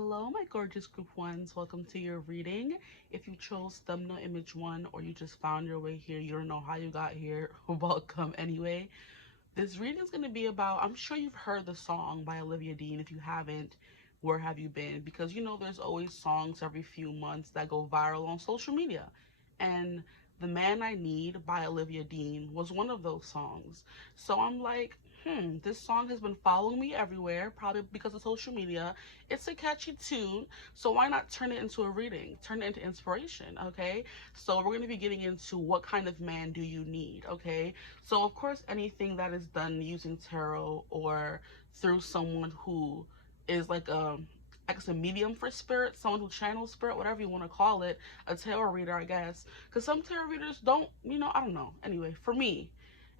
Hello, my gorgeous group ones. Welcome to your reading. If you chose thumbnail image one or you just found your way here, you don't know how you got here, welcome anyway. This reading is going to be about, I'm sure you've heard the song by Olivia Dean. If you haven't, where have you been? Because you know there's always songs every few months that go viral on social media. And The Man I Need by Olivia Dean was one of those songs. So I'm like, this song has been following me everywhere, probably because of social media. It's a catchy tune, so why not turn it into a reading? Turn it into inspiration, okay? So we're going to be getting into what kind of man do you need, okay? So of course, anything that is done using tarot or through someone who is like I guess a medium for spirit, someone who channels spirit, whatever you want to call it, a tarot reader, I guess. Because some tarot readers don't, I don't know. Anyway, for me,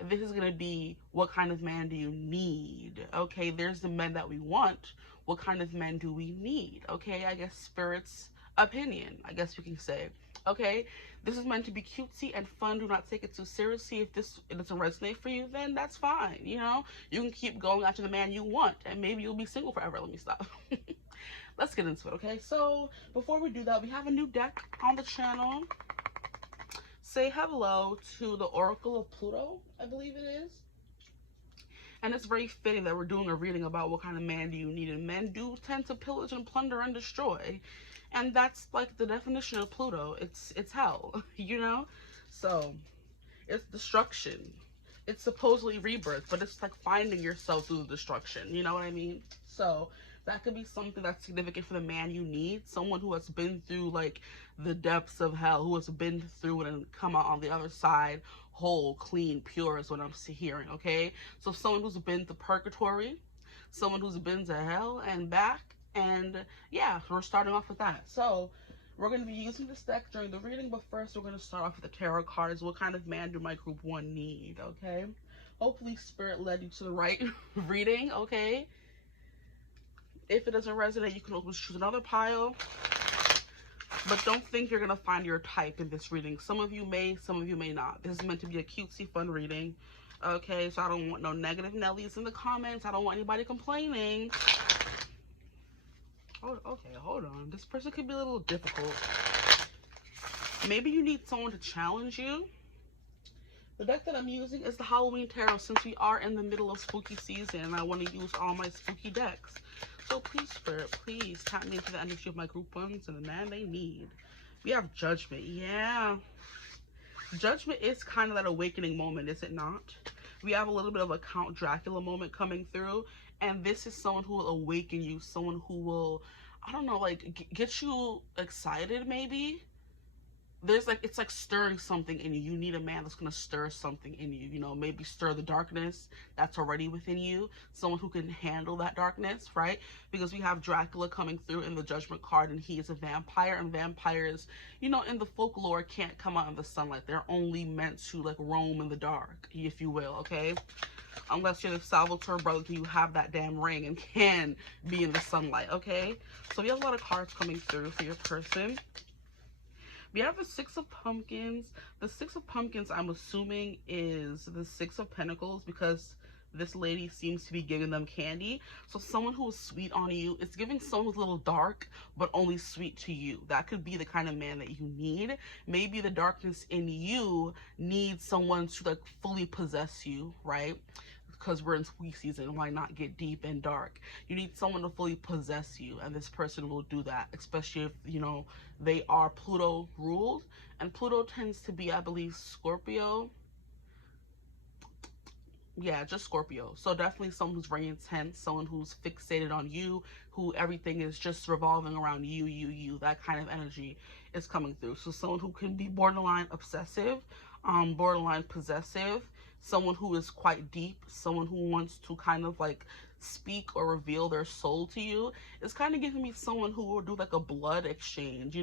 this is going to be what kind of man do you need? Okay, there's the men that we want. What kind of men do we need? Okay, I guess spirit's opinion, I guess we can say. Okay, this is meant to be cutesy and fun. Do not take it too seriously. If this doesn't resonate for you, then that's fine. You can keep going after the man you want, and maybe you'll be single forever. Let me stop. Let's get into it, okay? So before we do that, we have a new deck on the channel. Say hello to the Oracle of Pluto, I believe it is. And it's very fitting that we're doing a reading about what kind of man do you need. And men do tend to pillage and plunder and destroy. And that's like the definition of Pluto. It's hell, So it's destruction. It's supposedly rebirth, but it's like finding yourself through the destruction. You know what I mean? So that could be something that's significant for the man you need. Someone who has been through like the depths of hell, who has been through it and come out on the other side whole, clean, pure is what I'm hearing, okay? So someone who's been to purgatory, someone who's been to hell and back, and yeah, we're starting off with that. So we're going to be using this deck during the reading, but first we're going to start off with the tarot cards. What kind of man do my group one need, okay? Hopefully spirit led you to the right reading, okay? If it doesn't resonate, you can always choose another pile. But don't think you're going to find your type in this reading. Some of you may, some of you may not. This is meant to be a cutesy, fun reading. Okay, so I don't want no negative Nellies in the comments. I don't want anybody complaining. Oh, okay, hold on. This person could be a little difficult. Maybe you need someone to challenge you. The deck that I'm using is the Halloween Tarot, since we are in the middle of spooky season and I want to use all my spooky decks. So please, Spirit, please tap me into the energy of my group ones and the man they need. We have Judgment. Yeah. Judgment is kind of that awakening moment, is it not? We have a little bit of a Count Dracula moment coming through. And this is someone who will awaken you. Someone who will, I don't know, like get you excited maybe. It's like stirring something in you. You need a man that's going to stir something in you, maybe stir the darkness that's already within you. Someone who can handle that darkness, right? Because we have Dracula coming through in the Judgment card, and he is a vampire, and vampires, in the folklore can't come out in the sunlight. They're only meant to like roam in the dark, if you will, okay? Unless you're the Salvatore brother, you have that damn ring and can be in the sunlight, okay? So we have a lot of cards coming through for your person. We have the Six of Pumpkins. The Six of Pumpkins, I'm assuming, is the Six of Pentacles because this lady seems to be giving them candy. So someone who is sweet on you. It's giving someone who's a little dark, but only sweet to you. That could be the kind of man that you need. Maybe the darkness in you needs someone to like fully possess you, right? Because we're in spooky season, why not get deep and dark? You need someone to fully possess you, and this person will do that, especially if, they are Pluto ruled. And Pluto tends to be, I believe, Scorpio. Yeah, just Scorpio. So definitely someone who's very intense, someone who's fixated on you, who everything is just revolving around you. That kind of energy is coming through. So someone who can be borderline obsessive, borderline possessive, someone who is quite deep, someone who wants to kind of like speak or reveal their soul to you. It's kind of giving me someone who will do like a blood exchange,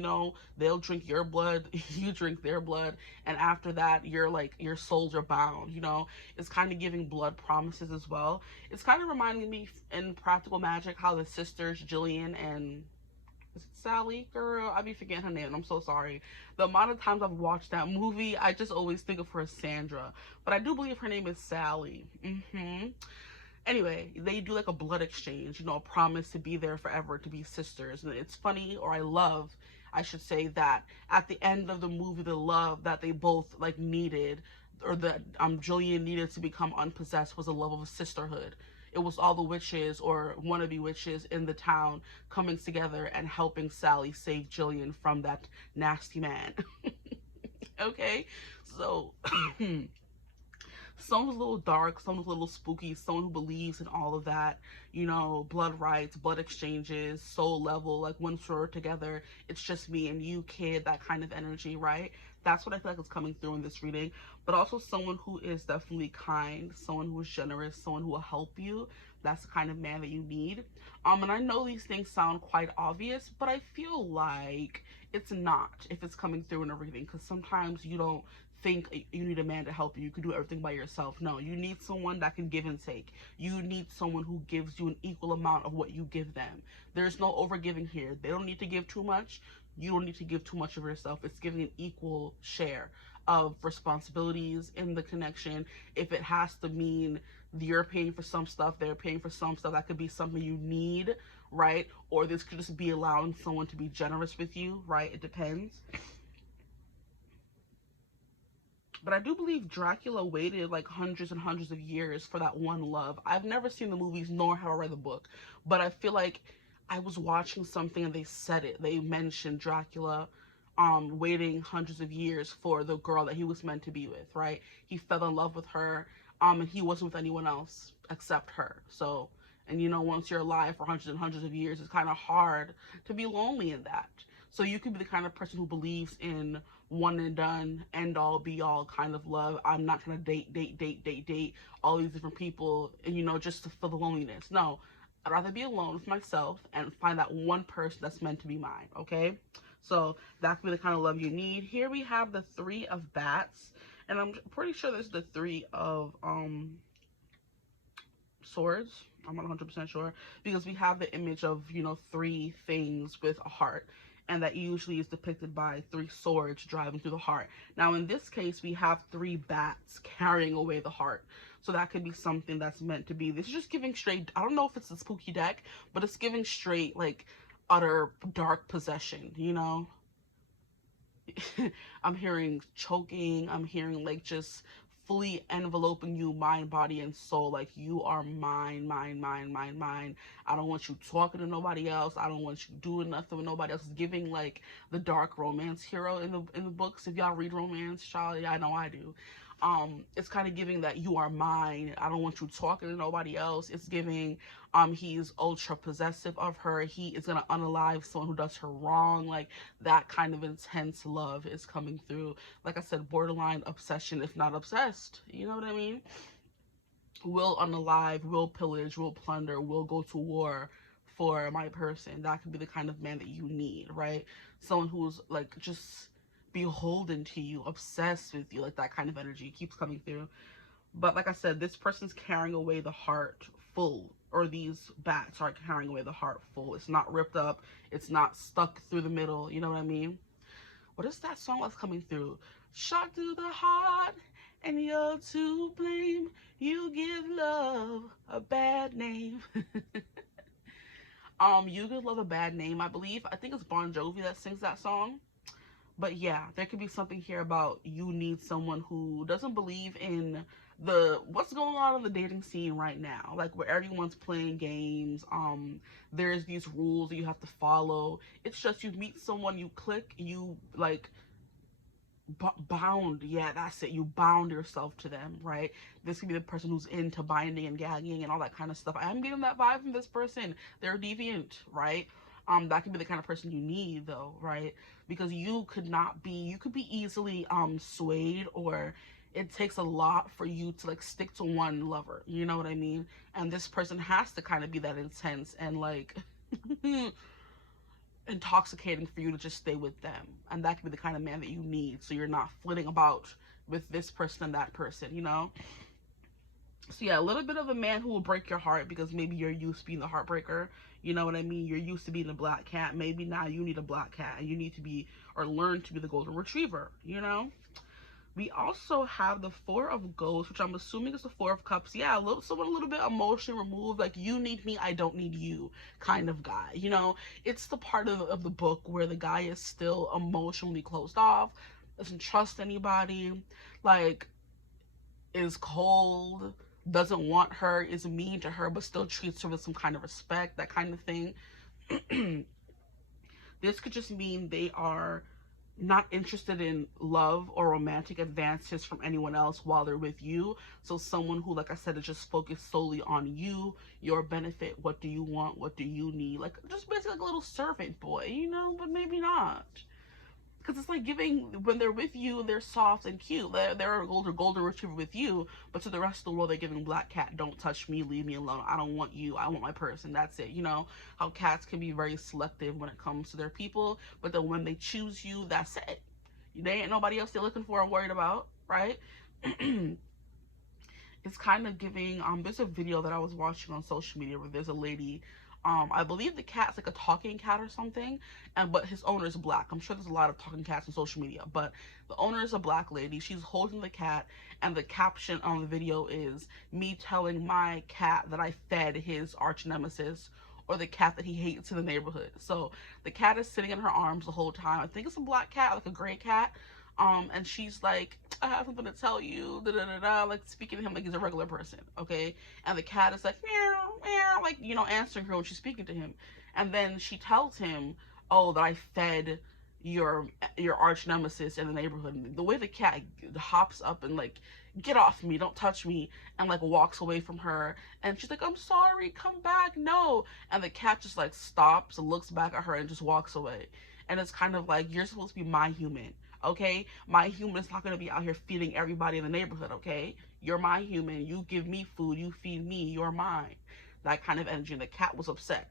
they'll drink your blood, you drink their blood, and after that you're like, your souls are bound. It's kind of giving blood promises as well. It's kind of reminding me in Practical Magic how the sisters Jillian and, is it Sally? Girl, I be forgetting her name. I'm so sorry. The amount of times I've watched that movie, I just always think of her as Sandra. But I do believe her name is Sally. Anyway, they do like a blood exchange, you know, a promise to be there forever, to be sisters. And it's funny, or I love, I should say, that at the end of the movie, the love that they both like needed, or that Jillian needed to become unpossessed, was a love of a sisterhood. It was all the witches or wannabe witches in the town coming together and helping Sally save Jillian from that nasty man. Okay, so someone's a little dark, someone's a little spooky, someone who believes in all of that, you know, blood rights, blood exchanges, soul level, like once we're together, it's just me and you, kid, that kind of energy, right? That's what I feel like is coming through in this reading. But also someone who is definitely kind, someone who is generous, someone who will help you. That's the kind of man that you need. And I know these things sound quite obvious, but I feel like it's not if it's coming through in a reading, because sometimes you don't think you need a man to help you. You can do everything by yourself. No, you need someone that can give and take. You need someone who gives you an equal amount of what you give them. There's no overgiving here. They don't need to give too much. You don't need to give too much of yourself. It's giving an equal share of responsibilities in the connection. If it has to mean you're paying for some stuff, they're paying for some stuff, that could be something you need, right? Or this could just be allowing someone to be generous with you, right? It depends. But I do believe Dracula waited like hundreds and hundreds of years for that one love. I've never seen the movies nor have I read the book, but I feel like I was watching something and they said it. They mentioned Dracula waiting hundreds of years for the girl that he was meant to be with, right? He fell in love with her, and he wasn't with anyone else except her. So, and you know, once you're alive for hundreds and hundreds of years, it's kind of hard to be lonely in that. So you could be the kind of person who believes in one and done, end all, be all kind of love. I'm not trying to date all these different people, and you know, just to feel the loneliness. No, I'd rather be alone with myself and find that one person that's meant to be mine, okay? So that could be the kind of love you need. Here we have the Three of Bats, and I'm pretty sure this is the Three of Swords. I'm not 100% sure, because we have the image of, you know, three things with a heart, and that usually is depicted by three swords driving through the heart. Now in this case, we have three bats carrying away the heart. So that could be something that's meant to be. This is just giving straight, I don't know if it's a spooky deck, but it's giving straight, like, utter dark possession, you know? I'm hearing choking, I'm hearing, like, just fully enveloping you, mind, body, and soul. Like, you are mine, mine, mine, mine, mine. I don't want you talking to nobody else. I don't want you doing nothing with nobody else. It's giving like the dark romance hero in the books. If y'all read romance, child, yeah, I know I do. It's kind of giving that you are mine. I don't want you talking to nobody else. It's giving he's ultra possessive of her. He is gonna unalive someone who does her wrong. Like, that kind of intense love is coming through. Like I said, borderline obsession, if not obsessed. You know what I mean? Will unalive, will pillage, will plunder, will go to war for my person. That could be the kind of man that you need, right? Someone who's like just beholden to you, obsessed with you, like that kind of energy keeps coming through. But like I said, this person's carrying away the heart full, or these bats are carrying away the heart full. It's not ripped up, it's not stuck through the middle, you know what I mean? What is that song that's coming through? Shot through the heart, and you're to blame. You give love a bad name. You give love a bad name, I believe. I think it's Bon Jovi that sings that song. But yeah, there could be something here about you need someone who doesn't believe in the what's going on in the dating scene right now, like where everyone's playing games. There's these rules that you have to follow. It's just you meet someone, you click, you like bound, yeah, that's it, you bound yourself to them, right? This could be the person who's into binding and gagging and all that kind of stuff. I am getting that vibe from this person. They're deviant, right? That could be the kind of person you need, though, right? Because you could be easily swayed, or it takes a lot for you to like stick to one lover, you know what I mean? And this person has to kind of be that intense and like intoxicating for you to just stay with them. And that could be the kind of man that you need, so you're not flitting about with this person and that person, you know? So yeah, a little bit of a man who will break your heart because maybe you're used to being the heartbreaker, you know what I mean? You're used to being a black cat. Maybe now you need a black cat and you need to be, or learn to be, the golden retriever, you know? We also have the Four of Ghosts, which I'm assuming is the Four of Cups. Yeah, someone a little bit emotionally removed, like you need me, I don't need you kind of guy. You know, it's the part of the book where the guy is still emotionally closed off, doesn't trust anybody, like is cold, doesn't want her, is mean to her, but still treats her with some kind of respect, that kind of thing. This could just mean they are not interested in love or romantic advances from anyone else while they're with you. So someone who, like I said, is just focused solely on you, your benefit. What do you want? What do you need? Like just basically like a little servant boy, you know, but maybe not. Because it's like giving, when they're with you, they're soft and cute. They're a golden retriever with you, but to the rest of the world, they're giving black cat, don't touch me, leave me alone. I don't want you. I want my person. That's it. You know how cats can be very selective when it comes to their people, but then when they choose you, that's it. They ain't nobody else they're looking for or worried about, right? It's kind of giving, there's a video that I was watching on social media where there's a lady, I believe the cat's like a talking cat or something, but his owner is black. I'm sure there's a lot of talking cats on social media, but the owner is a black lady. She's holding the cat, and the caption on the video is me telling my cat that I fed his arch nemesis, or the cat that he hates in the neighborhood. So the cat is sitting in her arms the whole time. I think it's a black cat, like a gray cat. And she's like, I have something to tell you, da da da da, like speaking to him like he's a regular person, okay? And the cat is like, meow, meow, like, you know, answering her when she's speaking to him. And then she tells him, oh, that I fed your arch nemesis in the neighborhood. The way the cat hops up and like, get off me, don't touch me, and like walks away from her. And she's like, I'm sorry, come back, no. And the cat just like stops, looks back at her, and just walks away. And it's kind of like, you're supposed to be my human. Okay, my human is not going to be out here feeding everybody in the neighborhood. Okay, you're my human, you give me food, you feed me, you're mine. That kind of energy. And the cat was upset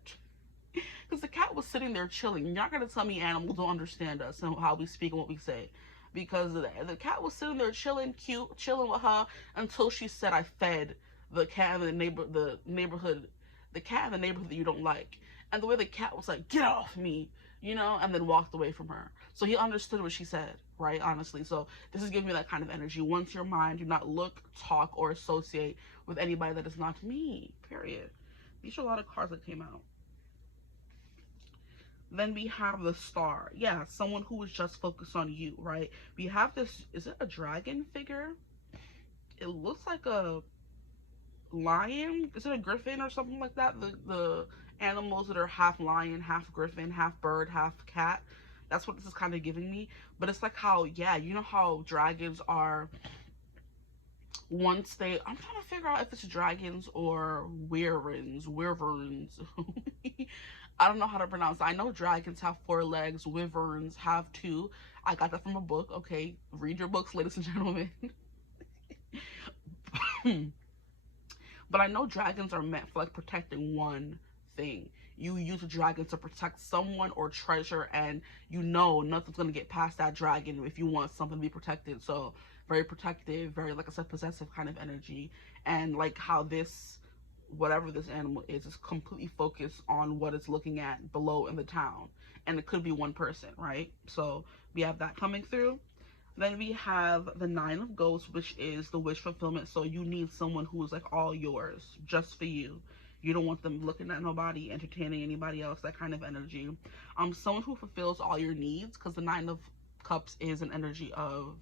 because the cat was sitting there chilling. You're not going to tell me animals don't understand us and how we speak and what we say, because the cat was sitting there chilling, cute, chilling with her, until she said, I fed the cat in the neighborhood, the cat in the neighborhood that you don't like. And the way the cat was like, get off me, you know, and then walked away from her. So he understood what she said, right? Honestly. So this is giving me that kind of energy. Once your mind, do not look, talk, or associate with anybody that is not me, period. These are a lot of cards that came out. Then we have the Star. Yeah, someone who is just focused on you, right? We have this, is it a dragon figure? It looks like a lion. Is it a griffin or something like that? The animals that are half lion, half griffin, half bird, half cat. That's what this is kind of giving me. But it's like how, yeah, you know how dragons are, once they, I'm trying to figure out if it's dragons or wyverns. I don't know how to pronounce it. I know dragons have 4 legs, wyverns have 2. I got that from a book. Okay, read your books, ladies and gentlemen. But I know dragons are meant for like protecting one thing. You use a dragon to protect someone or treasure, and you know nothing's gonna get past that dragon if you want something to be protected. So very protective, very, like I said, possessive kind of energy. And like how this, whatever this animal is completely focused on what it's looking at below in the town. And it could be one person, right? So we have that coming through. Then we have the Nine of Ghosts, which is the wish fulfillment. So you need someone who is like all yours, just for you. You don't want them looking at nobody, entertaining anybody else, that kind of energy. Someone who fulfills all your needs, because the Nine of Cups is an energy of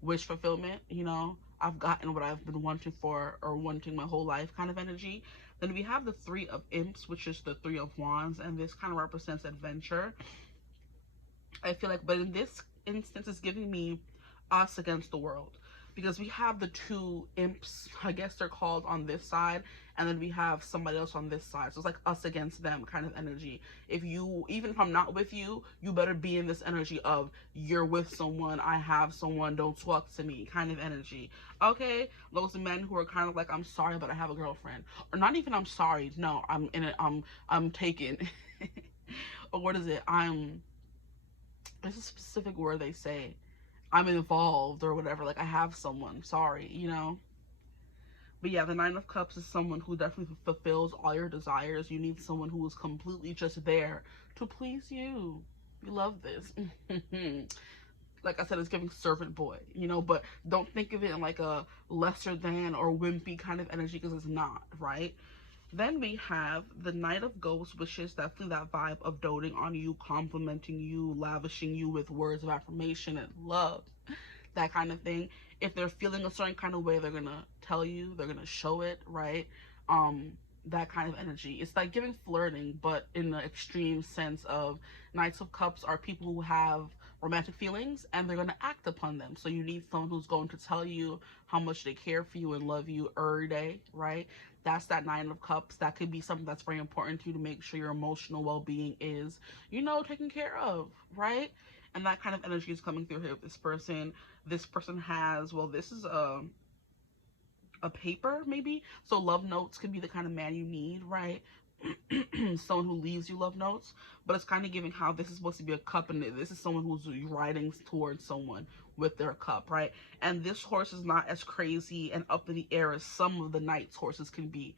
wish fulfillment. You know, I've gotten what I've been wanting for, or wanting my whole life kind of energy. Then we have the Three of Imps, which is the Three of Wands, and this kind of represents adventure. I feel like, but in this instance, it's giving me us against the world, because we have the 2 imps, I guess they're called, on this side, and then we have somebody else on this side. So it's like us against them kind of energy. If you, even if I'm not with you, you better be in this energy of you're with someone, I have someone, don't talk to me kind of energy. Okay, those men who are kind of like, I'm sorry, but I have a girlfriend, or not even I'm sorry, no, I'm in it, I'm taken. Or what is it, there's a specific word they say, I'm involved or whatever, like I have someone, sorry, you know. But yeah, the Nine of Cups is someone who definitely fulfills all your desires. You need someone who is completely just there to please you. You love this. like I said, it's giving servant boy, you know, but don't think of it in like a lesser than or wimpy kind of energy, because it's not, right? Then we have the Knight of Ghost, which is definitely that vibe of doting on you, complimenting you, lavishing you with words of affirmation and love, that kind of thing. If they're feeling a certain kind of way, they're gonna tell you, they're gonna show it, right? um that kind of energy. It's like giving flirting, but in the extreme sense of Knights of Cups are people who have romantic feelings and they're going to act upon them. So you need someone who's going to tell you how much they care for you and love you every day, right? That's that Nine of Cups. That could be something that's very important to you, to make sure your emotional well-being is, you know, taken care of, right? And that kind of energy is coming through here with this person. This person has, well, this is a paper, maybe. So love notes could be the kind of man you need, right? Someone who leaves you love notes. But it's kind of giving how this is supposed to be a cup, and this is someone who's riding towards someone with their cup, right? And this horse is not as crazy and up in the air as some of the knight's horses can be.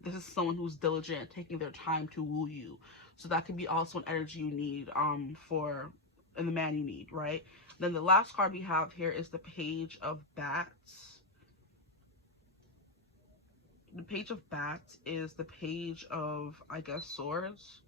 This is someone who's diligent, taking their time to woo you. So that could be also an energy you need for, and the man you need, right? Then the last card we have here is the Page of Bats. The Page of Bats is the page of, I guess, swords.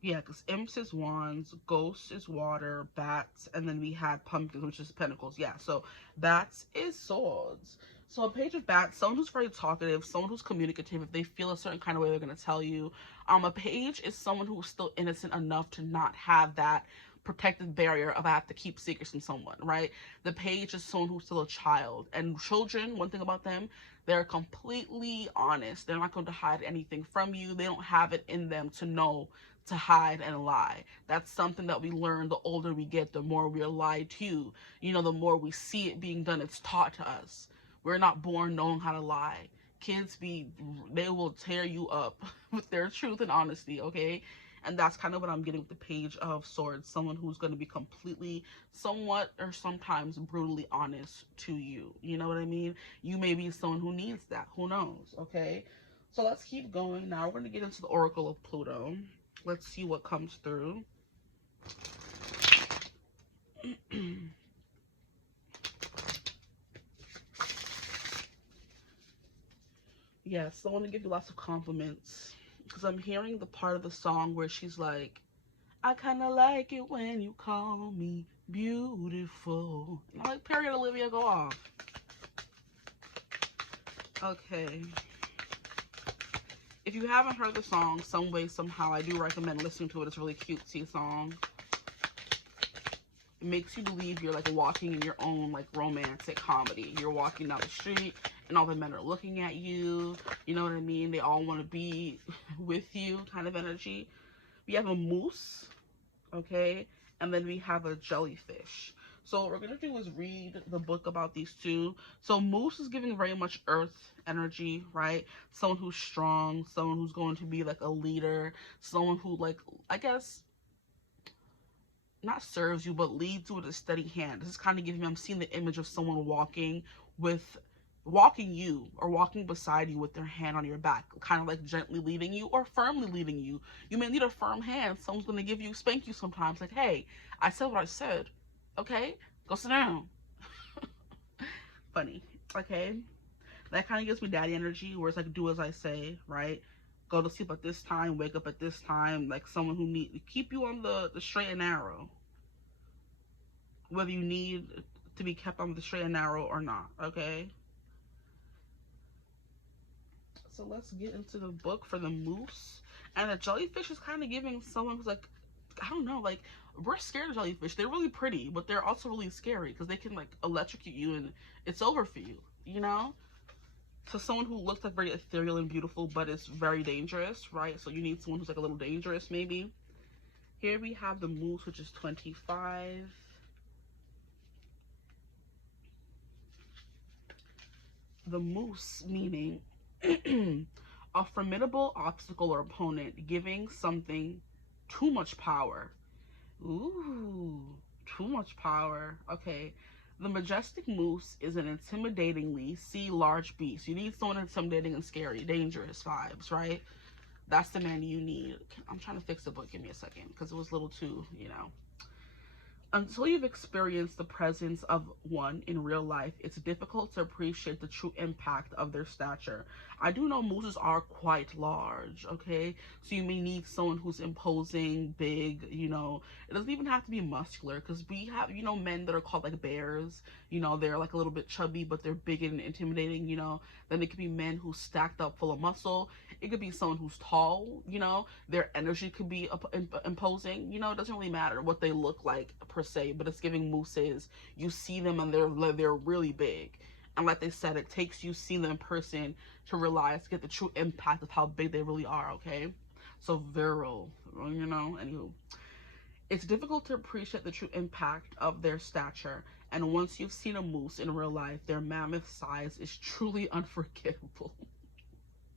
Yeah, because imps is wands, ghosts is water, bats, and then we had pumpkins, which is pentacles. Yeah, so bats is swords. So a Page of Bats, someone who's very talkative, someone who's communicative. If they feel a certain kind of way, they're going to tell you. A page is someone who's still innocent enough to not have that protective barrier of I have to keep secrets from someone, right? The page is someone who's still a child. And children, one thing about them, they're completely honest. They're not going to hide anything from you. They don't have it in them to know to hide and lie. That's something that we learn the older we get, the more we're lied to. You know, the more we see it being done, it's taught to us. We're not born knowing how to lie. Kids they will tear you up with their truth and honesty, okay? And that's kind of what I'm getting with the Page of Swords. Someone who's going to be completely, somewhat, or sometimes brutally honest to you. You know what I mean? You may be someone who needs that. Who knows, okay? So let's keep going. Now we're going to get into the Oracle of Pluto. Let's see what comes through. Yes, I want to give you lots of compliments, because I'm hearing the part of the song where she's like, I kind of like it when you call me beautiful. And I'm like, period, Olivia, go off. Okay. If you haven't heard the song, some way, somehow, I do recommend listening to it. It's a really cutesy song. It makes you believe you're like walking in your own like romantic comedy. You're walking down the street and all the men are looking at you. You know what I mean? They all want to be with you, kind of energy. We have a moose, okay? And then we have a jellyfish. So what we're going to do is read the book about these two. So moose is giving very much earth energy, right? Someone who's strong, someone who's going to be like a leader, someone who like, I guess, not serves you, but leads you with a steady hand. This is kind of giving me, I'm seeing the image of someone walking you or walking beside you with their hand on your back, kind of like gently leading you or firmly leading you. You may need a firm hand. Someone's going to give you, spank you sometimes, like, hey, I said what I said, okay, go sit down. Funny, okay? That kind of gives me daddy energy, where it's like, do as I say, right? Go to sleep at this time, wake up at this time, like someone who need to keep you on the straight and narrow, whether you need to be kept on the straight and narrow or not, okay? So let's get into the book for the moose. And the jellyfish is kind of giving someone who's like, I don't know, like, we're scared of jellyfish. They're really pretty, but they're also really scary because they can like electrocute you and it's over for you, you know? So someone who looks like very ethereal and beautiful, but is very dangerous, right? So you need someone who's like a little dangerous, maybe. Here we have the moose, which is 25. The moose meaning a formidable obstacle or opponent, giving something too much power. Ooh, too much power. Okay. The majestic moose is an intimidatingly large beast. You need someone intimidating and scary, dangerous vibes, right? That's the man you need. I'm trying to fix the book. Give me a second, because it was a little too, you know. Until you've experienced the presence of one in real life, it's difficult to appreciate the true impact of their stature. I do know mooses are quite large, okay? So you may need someone who's imposing, big, you know. It doesn't even have to be muscular, because we have, you know, men that are called like bears. You know, they're like a little bit chubby, but they're big and intimidating, you know. Then it could be men who's stacked up full of muscle. It could be someone who's tall, you know. Their energy could be imposing, you know. It doesn't really matter what they look like per se, but it's giving mooses. You see them and they're really big. And like they said, it takes you seeing them in person to realize, to get the true impact of how big they really are, okay? So virile, you know, anywho. It's difficult to appreciate the true impact of their stature, and once you've seen a moose in real life, their mammoth size is truly unforgettable.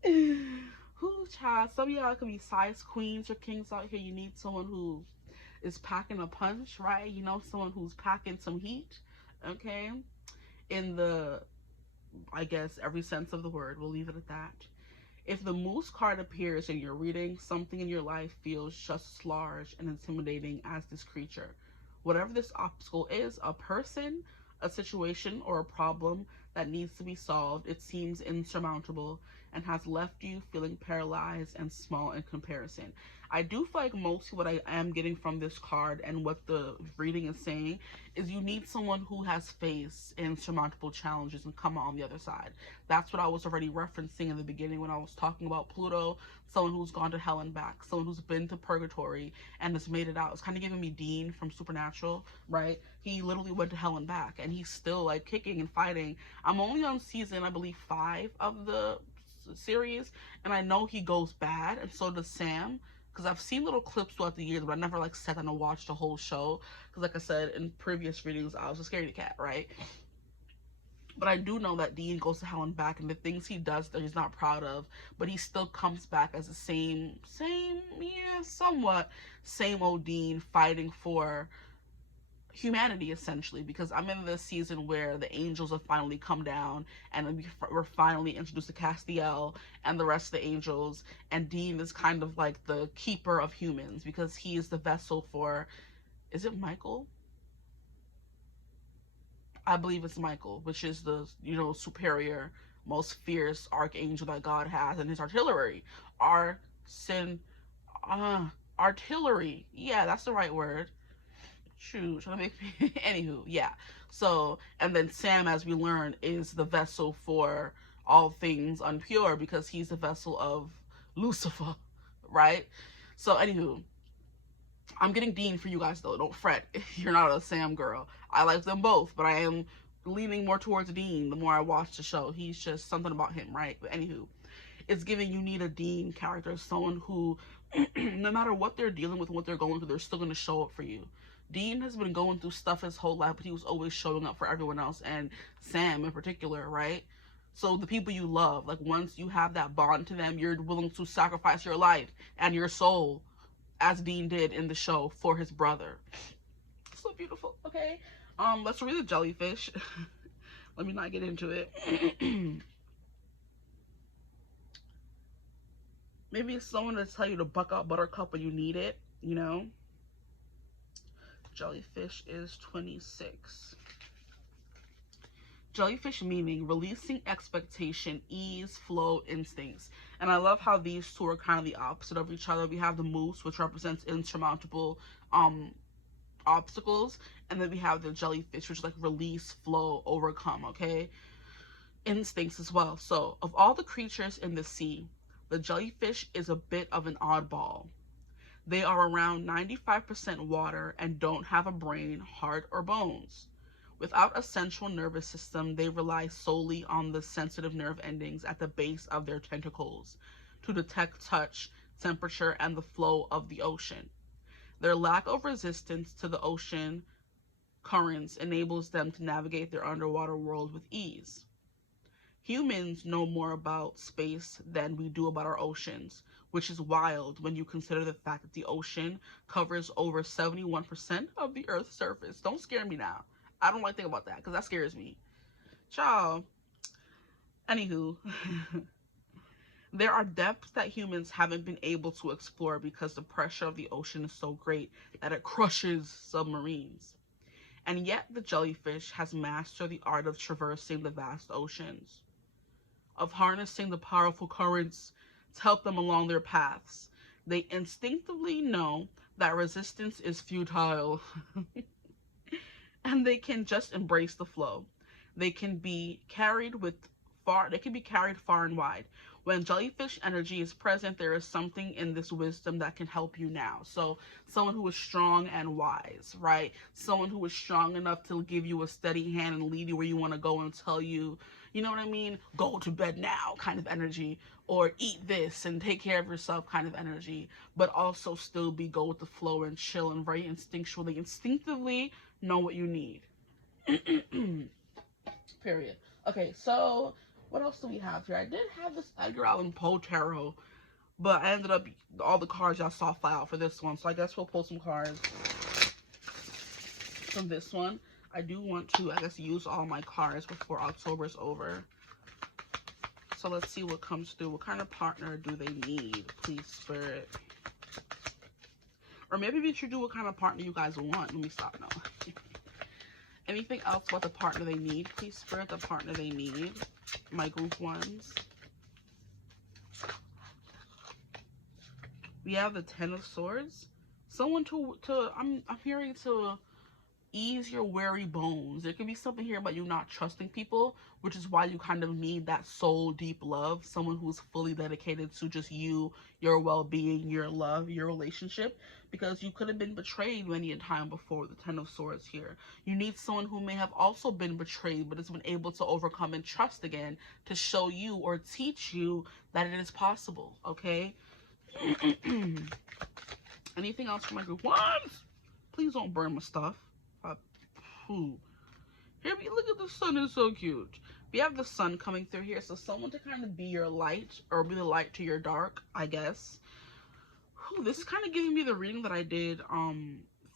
Who, child? Some of y'all can be size queens or kings out here. You need someone who is packing a punch, right? You know, someone who's packing some heat, okay? In the, I guess, every sense of the word. We'll leave it at that. If the moose card appears in your reading, something in your life feels just as large and intimidating as this creature. Whatever this obstacle is, a person, a situation, or a problem that needs to be solved, it seems insurmountable and has left you feeling paralyzed and small in comparison. I do feel like mostly what I am getting from this card and what the reading is saying is you need someone who has faced insurmountable challenges and come out on the other side. That's what I was already referencing in the beginning when I was talking about Pluto, someone who's gone to hell and back, someone who's been to purgatory and has made it out. It's kind of giving me Dean from Supernatural, right? He literally went to hell and back and he's still like kicking and fighting. I'm only on season, I believe, 5 of the series, and I know he goes bad, and so does Sam, because I've seen little clips throughout the years, but I never like sat down and watched the whole show, because like I said in previous readings, I was a scaredy cat, right? But I do know that Dean goes to hell and back, and the things he does that he's not proud of, but he still comes back as the same, yeah, somewhat same old Dean, fighting for humanity, essentially, because I'm in this season where the angels have finally come down and we're finally introduced to Castiel and the rest of the angels, and Dean is kind of like the keeper of humans because he is the vessel for, is it Michael? I believe it's Michael, which is the, you know, superior, most fierce archangel that God has, and his artillery. Artillery. Yeah, that's the right word. Shoot, trying to make me. Anywho, yeah. So, and then Sam, as we learn, is the vessel for all things unpure because he's the vessel of Lucifer, right? So, anywho, I'm getting Dean for you guys though. Don't fret if you're not a Sam girl. I like them both, but I am leaning more towards Dean the more I watch the show. He's just something about him, right? But anywho, it's giving you need a Dean character, someone who, no matter what they're dealing with, what they're going through, they're still going to show up for you. Dean has been going through stuff his whole life, but he was always showing up for everyone else, and Sam in particular, right? So the people you love, like once you have that bond to them, you're willing to sacrifice your life and your soul, as Dean did in the show, for his brother. So beautiful, okay? Let's read the jellyfish. Let me not get into it. Maybe it's someone to tell you to buck out Buttercup when you need it, you know? Jellyfish is 26. Jellyfish meaning releasing expectation, ease, flow, instincts. And I love how these two are kind of the opposite of each other. We have the moose, which represents insurmountable obstacles, and then we have the jellyfish, which is like release, flow, overcome, okay? Instincts as well. So of all the creatures in the sea, the jellyfish is a bit of an oddball. They are around 95% water and don't have a brain, heart, or bones. Without a central nervous system, they rely solely on the sensitive nerve endings at the base of their tentacles to detect touch, temperature, and the flow of the ocean. Their lack of resistance to the ocean currents enables them to navigate their underwater world with ease. Humans know more about space than we do about our oceans, which is wild when you consider the fact that the ocean covers over 71% of the Earth's surface. Don't scare me now. I don't like to think about that because that scares me. Ciao. Anywho, there are depths that humans haven't been able to explore because the pressure of the ocean is so great that it crushes submarines. and yet the jellyfish has mastered the art of traversing the vast oceans, of harnessing the powerful currents to help them along their paths. They instinctively know that resistance is futile and they can just embrace the flow. They can be carried far and wide. When jellyfish energy is present, there is something in this wisdom that can help you now. So someone who is strong and wise, right? Someone who is strong enough to give you a steady hand and lead you where you want to go and tell you, you know what I mean? Go to bed now kind of energy, or eat this and take care of yourself kind of energy, but also still be go with the flow and chill and very instinctual. They instinctively know what you need. Period. Okay, so what else do we have here? I did have this Edgar Allan Poe tarot, but I ended up, all the cards y'all saw fly out for this one, so I guess we'll pull some cards from this one. I do want to, I guess, use all my cards before October's over. So let's see what comes through. What kind of partner do they need, please, Spirit? Or maybe we should do what kind of partner you guys want. Let me stop now. Anything else about the partner they need, please, Spirit? The partner they need, my group ones. We have the Ten of Swords. Someone I'm hearing to ease your weary bones. There could be something here about you not trusting people, which is why you kind of need that soul deep love, someone who's fully dedicated to just you, your well-being, your love, your relationship, because you could have been betrayed many a time before. The Ten of Swords here. You need someone who may have also been betrayed but has been able to overcome and trust again, to show you or teach you that it is possible. Okay. Anything else for my group ones? Please don't burn my stuff. Here, look at the sun, is so cute. We have the sun coming through here, so someone to kind of be your light, or be the light to your dark, I guess. This is kind of giving me the reading that I did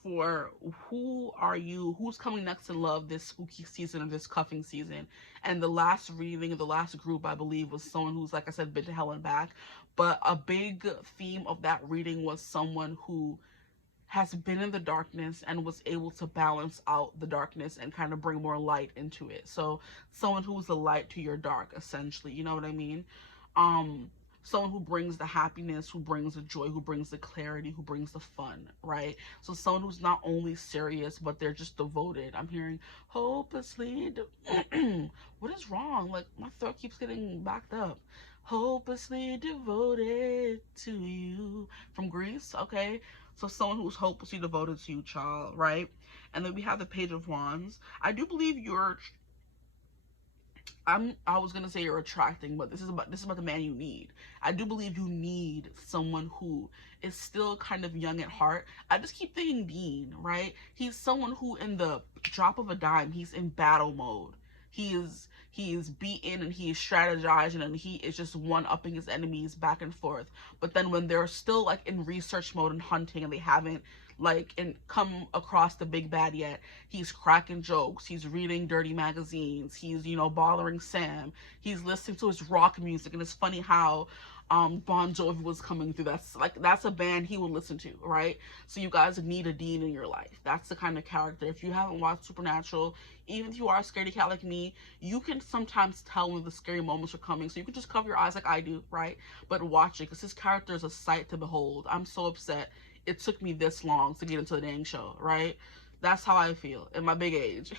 for who are you, who's coming next in love this spooky season of this cuffing season. And the last reading of the last group, I believe, was someone who's, like I said, been to hell and back. But a big theme of that reading was someone who has been in the darkness and was able to balance out the darkness and kind of bring more light into it. So someone who's a light to your dark, essentially, you know what I mean? Someone who brings the happiness, who brings the joy, who brings the clarity, who brings the fun, right? So someone who's not only serious, but they're just devoted. I'm hearing hopelessly what is wrong? Like, my throat keeps getting backed up. Hopelessly devoted to you, from Greece. Okay, so someone who's hopelessly devoted to you, child, right? And then we have the Page of Wands. I do believe I was gonna say you're attracting, but this is about the man you need. I do believe you need someone who is still kind of young at heart. I just keep thinking Dean, right? He's someone who, in the drop of a dime, he's in battle mode. He is beaten and he is strategizing and he is just one-upping his enemies back and forth. But then when they're still like in research mode and hunting and they haven't come across the big bad yet, he's cracking jokes, he's reading dirty magazines, he's, you know, bothering Sam, he's listening to his rock music. And it's funny how Bon Jovi was coming through. That's a band he would listen to, right? So you guys need a Dean in your life. That's the kind of character. If you haven't watched Supernatural, even if you are a scaredy cat like me, you can sometimes tell when the scary moments are coming. So you can just cover your eyes like I do, right? But watch it, because his character is a sight to behold. I'm so upset it took me this long to get into the dang show, right? That's how I feel in my big age.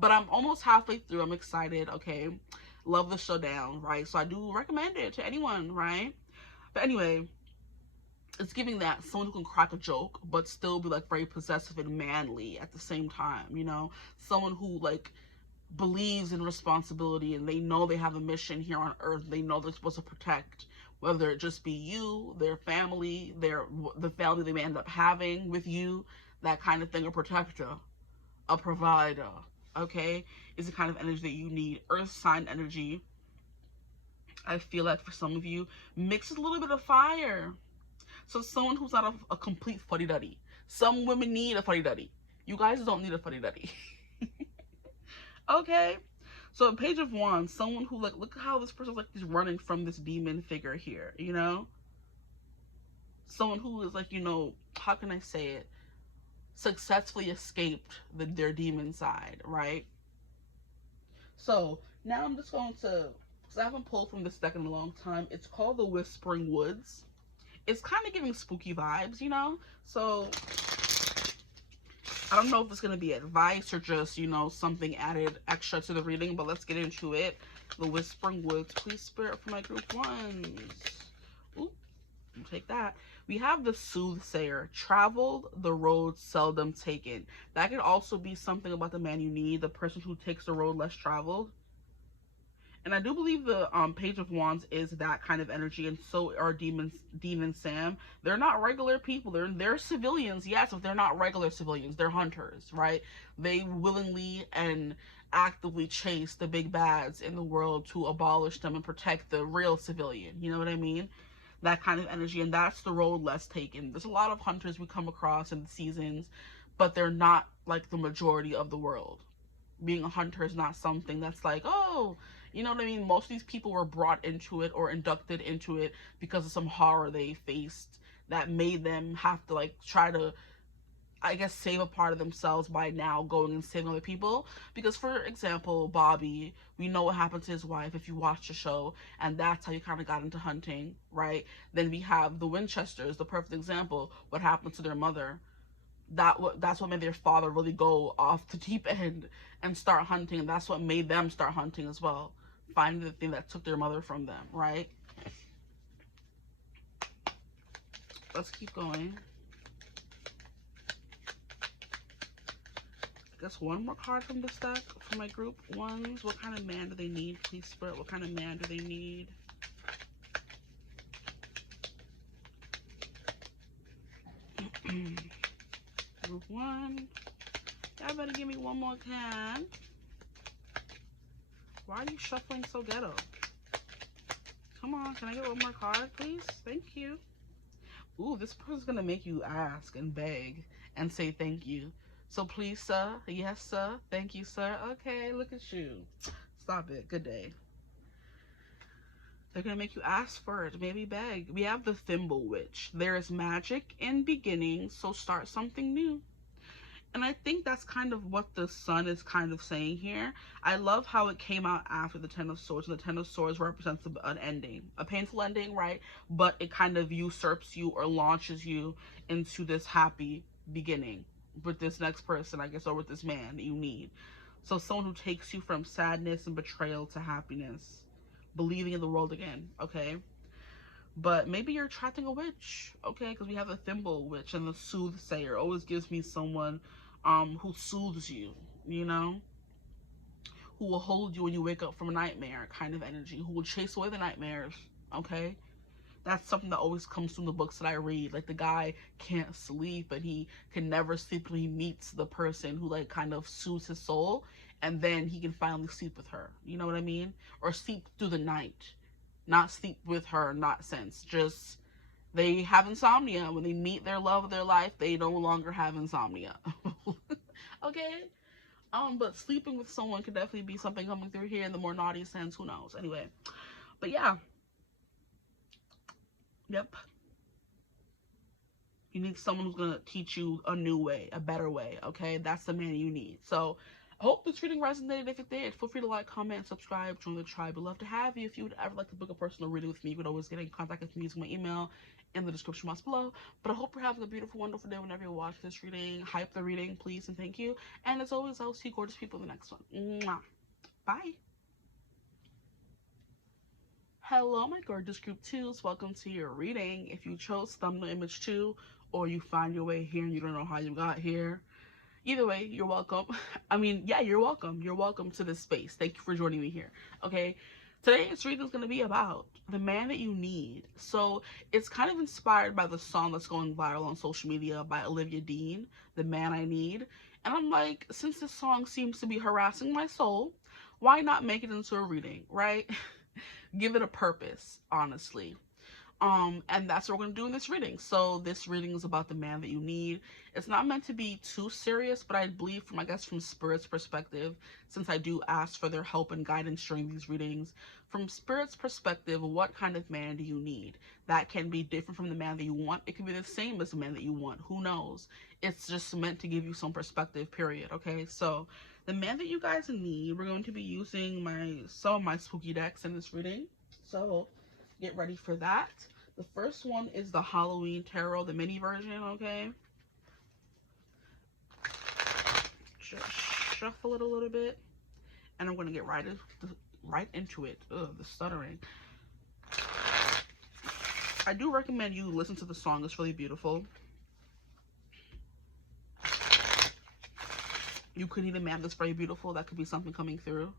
But I'm almost halfway through. I'm excited, okay? Love the showdown, right? So I do recommend it to anyone, right? But anyway, it's giving that someone who can crack a joke but still be like very possessive and manly at the same time, you know? Someone who like believes in responsibility and they know they have a mission here on earth. They know they're supposed to protect, whether it just be you, their family, the family they may end up having with you, that kind of thing. A protector, a provider, okay, is the kind of energy that you need. Earth sign energy, I feel like for some of you, mixes a little bit of fire. So someone who's not a complete fuddy-duddy. Some women need a fuddy-duddy. You guys don't need a fuddy-duddy. Okay, so a Page of Wands, someone who, like, look how this person's like he's running from this demon figure here, you know? Someone who is like, you know, how can I say it? successfully escaped their demon side, right? So now I'm just going to, because I haven't pulled from this deck in a long time. It's called the Whispering Woods. It's kind of giving spooky vibes, you know? So I don't know if it's going to be advice or just, you know, something added extra to the reading, but let's get into it. The Whispering Woods. Please, Spirit, for my group ones. Ooh, take that. We have the Soothsayer. Traveled the road seldom taken. That could also be something about the man you need, the person who takes the road less traveled. And I do believe the Page of Wands is that kind of energy, and so are Demon Sam. They're not regular people. They're civilians, yes, but they're not regular civilians. They're hunters, right? They willingly and actively chase the big bads in the world to abolish them and protect the real civilian. You know what I mean? That kind of energy, and that's the road less taken. There's a lot of hunters we come across in the seasons, but they're not like the majority of the world. Being a hunter is not something that's like, oh, you know what I mean? Most of these people were brought into it or inducted into it because of some horror they faced that made them have to like try to, I guess, save a part of themselves by now going and saving other people. Because, for example, Bobby, we know what happened to his wife if you watch the show, and that's how you kind of got into hunting, right? Then we have the Winchesters, the perfect example. What happened to their mother? That's what made their father really go off the deep end and start hunting, and that's what made them start hunting as well, finding the thing that took their mother from them, right? Let's keep going. I guess one more card from this deck for my group ones. What kind of man do they need, please, Spirit? What kind of man do they need? Group one. Y'all better give me one more can. Why are you shuffling so ghetto? Come on, can I get one more card, please? Thank you. Ooh, this person's gonna make you ask and beg and say thank you. So please, sir. Yes, sir. Thank you, sir. Okay, look at you. Stop it. Good day. They're gonna make you ask for it, maybe beg. We have the Thimble Witch. There is magic in beginnings, so start something new. And I think that's kind of what the Sun is kind of saying here. I love how it came out after the Ten of Swords, and the Ten of Swords represents an ending, a painful ending, right? But it kind of usurps you or launches you into this happy beginning with this next person, I guess, or with this man that you need. So someone who takes you from sadness and betrayal to happiness, believing in the world again, okay? But maybe you're attracting a witch, okay? Because we have the Thimble Witch and the Soothsayer. Always gives me someone who soothes you, you know? Who will hold you when you wake up from a nightmare kind of energy. Who will chase away the nightmares, okay? That's something that always comes from the books that I read. Like, the guy can't sleep and he can never sleep until he meets the person who, like, kind of soothes his soul. And then he can finally sleep with her. You know what I mean? Or sleep through the night. Not sleep with her, not sense. Just, they have insomnia. When they meet their love of their life, they no longer have insomnia. Okay? But sleeping with someone could definitely be something coming through here in the more naughty sense. Who knows? Anyway. But yeah. Yep. You need someone who's going to teach you a new way, a better way, okay? That's the man you need. So, I hope this reading resonated. If it did, feel free to like, comment, subscribe, join the tribe. We'd love to have you. If you would ever like to book a personal reading with me, you could always get in contact with me using my email in the description box below. But I hope you're having a beautiful, wonderful day whenever you watch this reading. Hype the reading, please, and thank you. And as always, I'll see you gorgeous people in the next one. Mwah. Bye. Hello, my gorgeous group 2s. Welcome to your reading. If you chose thumbnail image 2, or you find your way here and you don't know how you got here, either way, you're welcome. I mean, yeah, you're welcome. You're welcome to this space. Thank you for joining me here. Okay, today's reading is going to be about the man that you need. So it's kind of inspired by the song that's going viral on social media by Olivia Dean, The Man I Need. And I'm like, since this song seems to be harassing my soul, why not make it into a reading, right? Give it a purpose, honestly. And that's what we're going to do in this reading. So this reading is about the man that you need. It's not meant to be too serious, but I believe from, I guess, from Spirit's perspective, since I do ask for their help and guidance during these readings, from Spirit's perspective, what kind of man do you need? That can be different from the man that you want. It can be the same as the man that you want. Who knows? It's just meant to give you some perspective, period. Okay, so the man that you guys need, we're going to be using some of my spooky decks in this reading. So get ready for that. The first one is the Halloween Tarot, the mini version, okay? Just shuffle it a little bit. And I'm going to get right into it. Ugh, the stuttering. I do recommend you listen to the song. It's really beautiful. You could need a man that's very beautiful. That could be something coming through.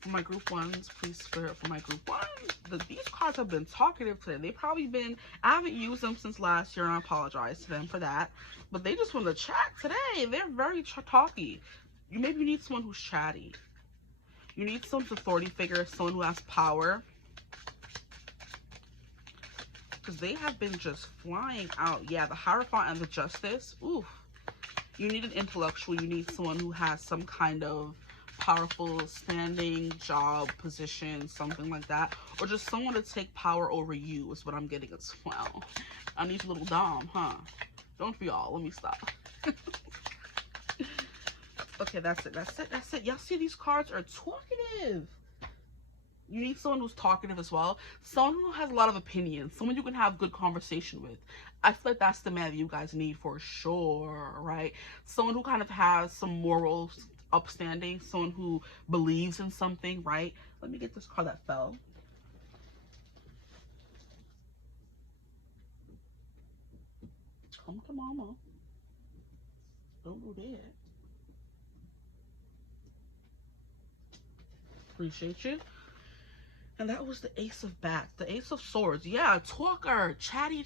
For my group ones, please Spirit, for my group ones. These cards have been talkative today. They've probably been, I haven't used them since last year, and I apologize to them for that. But they just want to chat today. They're very talky. Maybe you need someone who's chatty. You need some authority figure, someone who has power. Because they have been just flying out. Yeah, the Hierophant and the Justice. Oof. You need an intellectual. You need someone who has some kind of powerful standing job position, something like that, or just someone to take power over you is what I'm getting as well. I need a little dom, huh? Don't be all. Let me stop. Okay, that's it. Y'all see these cards are talkative. You need someone who's talkative as well, someone who has a lot of opinions, someone you can have good conversation with. I feel like that's the man that you guys need for sure, right? Someone who kind of has some morals, upstanding, someone who believes in something, right? Let me get this card that fell. Come to mama. Don't do that. Appreciate you. And that was the Ace of Bats, the Ace of Swords. Yeah, talker, chatty.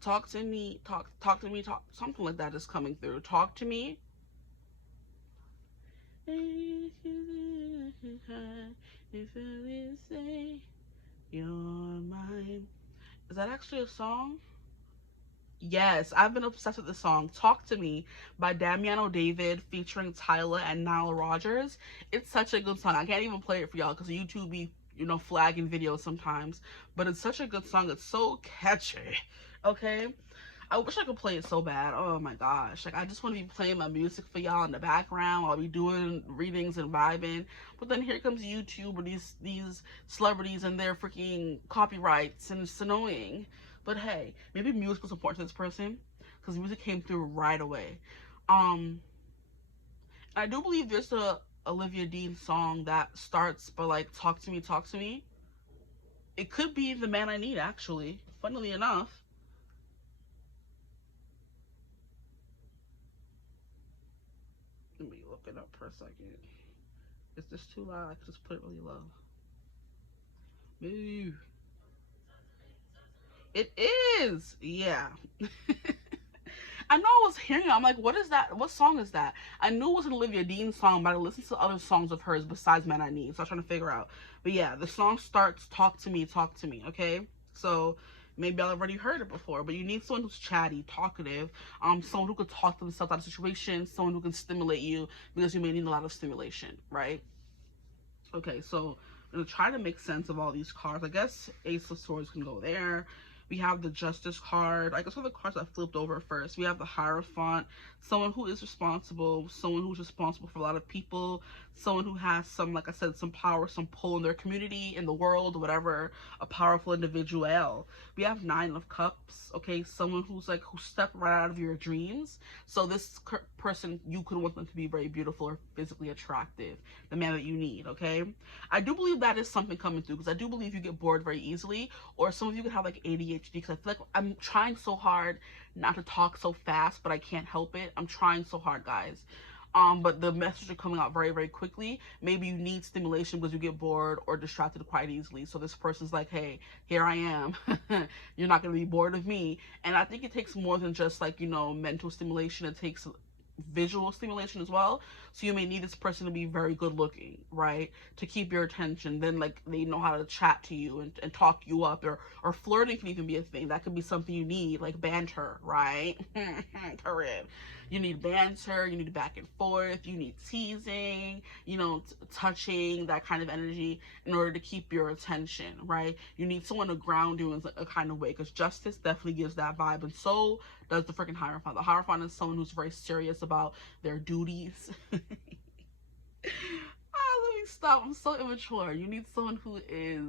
Talk to me, talk to me, something like that is coming through. Talk to me. If I say you're mine. Is that actually a song? Yes, I've been obsessed with the song Talk to Me by Damiano David featuring Tyler and Nile Rodgers. It's such a good song. I can't even play it for y'all because YouTube be, flagging videos sometimes. But it's such a good song. It's so catchy. Okay? I wish I could play it so bad. Oh my gosh. Like, I just want to be playing my music for y'all in the background while we doing readings and vibing. But then here comes YouTube or these celebrities and their freaking copyrights, and it's annoying. But hey, maybe music was important to this person because music came through right away. I do believe there's a Olivia Dean song that starts by like, talk to me. It could be the man I need, actually, funnily enough. Let me look it up for a second. Is this too loud? I could just put it really low. Move. It is. Yeah. I know I was hearing it. I'm like, what is that? What song is that? I knew it was an Olivia Dean song, but I listened to other songs of hers besides Man I Need. So I was trying to figure out. But yeah, the song starts, talk to me, okay? So maybe I've already heard it before, but you need someone who's chatty, talkative, someone who could talk themselves out of situations, someone who can stimulate you because you may need a lot of stimulation, right? Okay, so I'm going to try to make sense of all these cards. I guess Ace of Swords can go there. We have the Justice card. I guess all the cards I flipped over first. We have the Hierophant, someone who is responsible, someone who's responsible for a lot of people, someone who has some, like I said, some power, some pull in their community, in the world, whatever, a powerful individual. We have Nine of Cups, okay, someone who stepped right out of your dreams. So this person, you could want them to be very beautiful or physically attractive, the man that you need, okay? I do believe that is something coming through because I do believe you get bored very easily, or some of you could have like ADHD because I feel like I'm trying so hard not to talk so fast, but I can't help it. I'm trying so hard, guys. But the messages are coming out very, very quickly. Maybe you need stimulation because you get bored or distracted quite easily. So this person's like, hey, here I am. You're not going to be bored of me. And I think it takes more than just like, mental stimulation. It takes visual stimulation as well. So you may need this person to be very good looking, right, to keep your attention. Then like they know how to chat to you and talk you up, or flirting can even be a thing. That could be something you need, like banter, right? Correct. You need banter, you need back and forth, you need teasing, you know, touching, that kind of energy in order to keep your attention, right? You need someone to ground you in a kind of way, because justice definitely gives that vibe, and so does the freaking Hierophant. The Hierophant is someone who's very serious about their duties. Let me stop. I'm so immature. You need someone who is,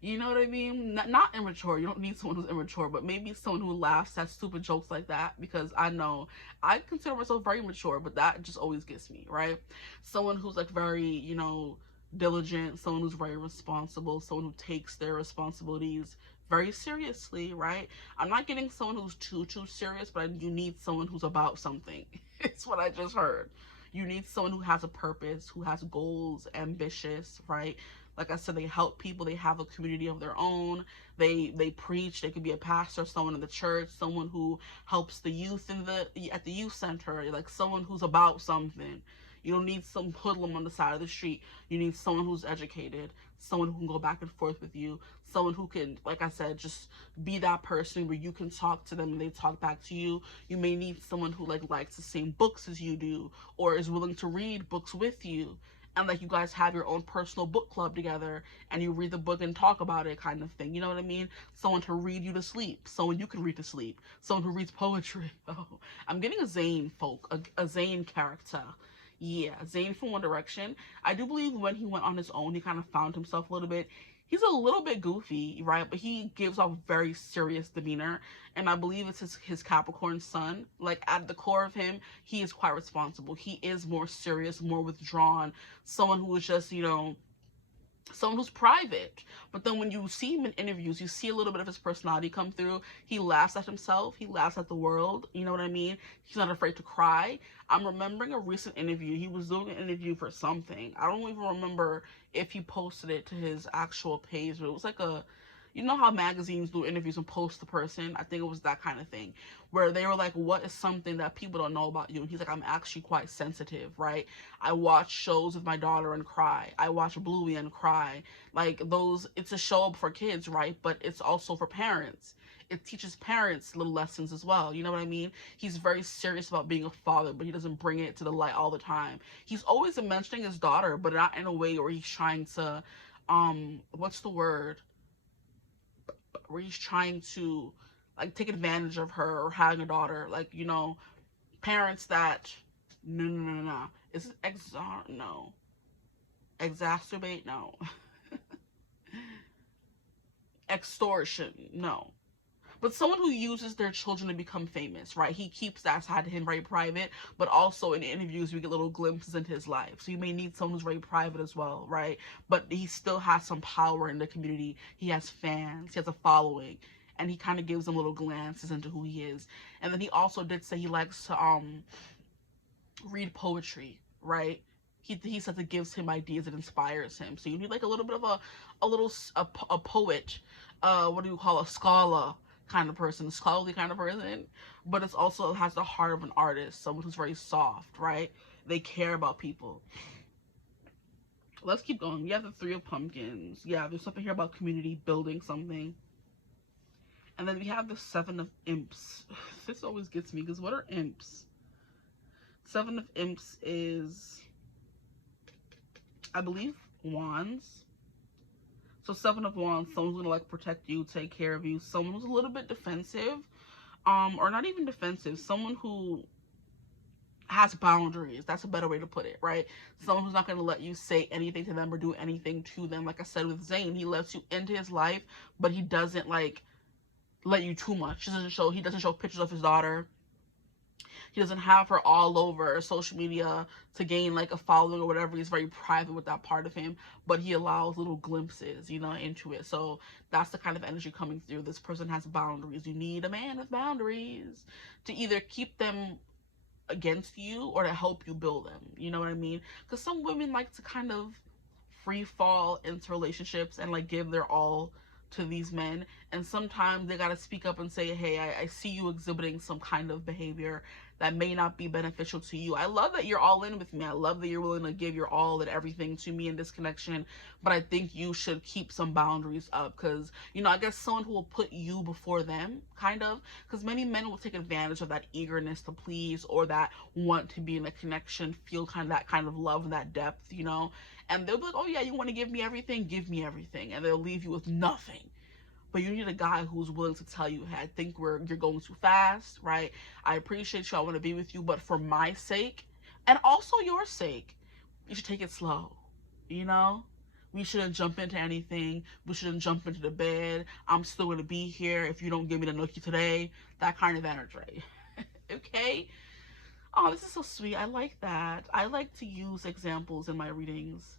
you know what I mean? Not immature. You don't need someone who's immature, but maybe someone who laughs at stupid jokes like that, because I know I consider myself very mature, but that just always gets me, right? Someone who's like very, you know, diligent, someone who's very responsible, someone who takes their responsibilities very seriously, right? I'm not getting someone who's too serious, but you need someone who's about something. It's what I just heard. You need someone who has a purpose, who has goals, ambitious, right? Like I said, they help people. They have a community of their own. They preach. They could be a pastor, someone in the church, someone who helps the youth at the youth center, like someone who's about something. You don't need some hoodlum on the side of the street. You need someone who's educated, someone who can go back and forth with you, someone who can, like I said, just be that person where you can talk to them and they talk back to you. You may need someone who likes the same books as you do, or is willing to read books with you. And like you guys have your own personal book club together and you read the book and talk about it, kind of thing. You know what I mean? Someone to read you to sleep. Someone you can read to sleep. Someone who reads poetry. Oh, I'm getting a Zayn a Zayn character. Yeah, Zayn from One Direction. I do believe when he went on his own, he kind of found himself a little bit. He's a little bit goofy, right? But he gives off very serious demeanor. And I believe it's his Capricorn sun. Like, at the core of him, he is quite responsible. He is more serious, more withdrawn. Someone who is just, you know, someone who's private. But then when you see him in interviews, you see a little bit of his personality come through. He laughs at himself. He laughs at the world. You know what I mean? He's not afraid to cry. I'm remembering a recent interview. He was doing an interview for something. I don't even remember if he posted it to his actual page, but it was like a, you know how magazines do interviews and post the person? I think it was that kind of thing, where they were like, what is something that people don't know about you? And he's like, I'm actually quite sensitive, right? I watch shows with my daughter and cry. I watch Bluey and cry. Like, those, it's a show for kids, right? But it's also for parents. It teaches parents little lessons as well. You know what I mean? He's very serious about being a father, but he doesn't bring it to the light all the time. He's always mentioning his daughter, but not in a way where he's trying to, what's the word? Where he's trying to like take advantage of her or having a daughter. Like, you know, parents that, no. Is it no. Exacerbate? No. Extortion? No. But someone who uses their children to become famous, right? He keeps that side to him very private, but also in interviews we get little glimpses into his life. So you may need someone who's very private as well, right? But he still has some power in the community. He has fans, he has a following, and he kind of gives them little glances into who he is. And then he also did say he likes to read poetry, right? He says it gives him ideas, it inspires him. So you need like a little bit of a poet, what do you call a scholar kind of person, scholarly kind of person, but it's also has the heart of an artist, someone who's very soft, right? They care about people. Let's keep going. We have the Three of Pumpkins. Yeah, there's something here about community, building something. And then we have the Seven of Imps. This always gets me, because what are imps? Seven of Imps is, I believe, wands. So Seven of Wands, someone's gonna like protect you, take care of you. Someone who's a little bit defensive, or not even defensive. Someone who has boundaries. That's a better way to put it, right? Someone who's not gonna let you say anything to them or do anything to them. Like I said with Zayn, he lets you into his life, but he doesn't like let you too much. He doesn't show pictures of his daughter. He doesn't have her all over social media to gain like a following or whatever. He's very private with that part of him, but he allows little glimpses, you know, into it. So that's the kind of energy coming through. This person has boundaries. You need a man with boundaries to either keep them against you or to help you build them. You know what I mean? Because some women like to kind of free fall into relationships and like give their all to these men, and sometimes they gotta speak up and say, hey, I see you exhibiting some kind of behavior that may not be beneficial to you. I love that you're all in with me. I love that you're willing to give your all and everything to me in this connection, but I think you should keep some boundaries up, because, you know, I guess someone who will put you before them, kind of, because many men will take advantage of that eagerness to please, or that want to be in a connection, feel kind of that kind of love and that depth, you know, and they'll be like, oh yeah, you want to give me everything, and they'll leave you with nothing. But you need a guy who's willing to tell you, hey, I think you're going too fast, right? I appreciate you, I want to be with you, but for my sake, and also your sake, you should take it slow, you know? We shouldn't jump into anything. We shouldn't jump into the bed. I'm still going to be here if you don't give me the nookie today. That kind of energy. Okay? Oh, this is so sweet. I like that. I like to use examples in my readings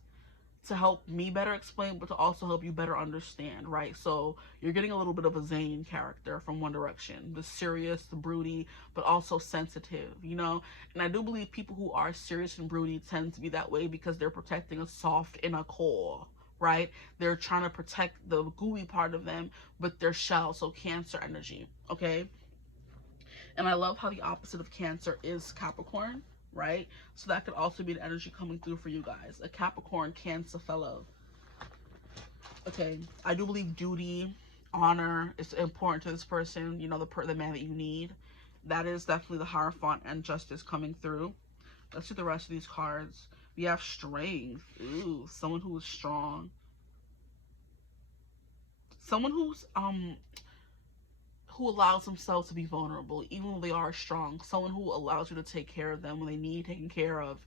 to help me better explain, but to also help you better understand, right? So you're getting a little bit of a Zayn character from One Direction, the serious, the broody, but also sensitive, you know? And I do believe people who are serious and broody tend to be that way because they're protecting a soft inner core, right? They're trying to protect the gooey part of them with their shell, so Cancer energy, okay? And I love how the opposite of Cancer is Capricorn, right? So that could also be the energy coming through for you guys. A Capricorn Cancer fellow. Okay, I do believe duty, honor is important to this person. You know, the man that you need. That is definitely the Hierophant and Justice coming through. Let's do the rest of these cards. We have Strength. Ooh, someone who is strong. Someone who allows themselves to be vulnerable, even though they are strong. Someone who allows you to take care of them when they need taken care of.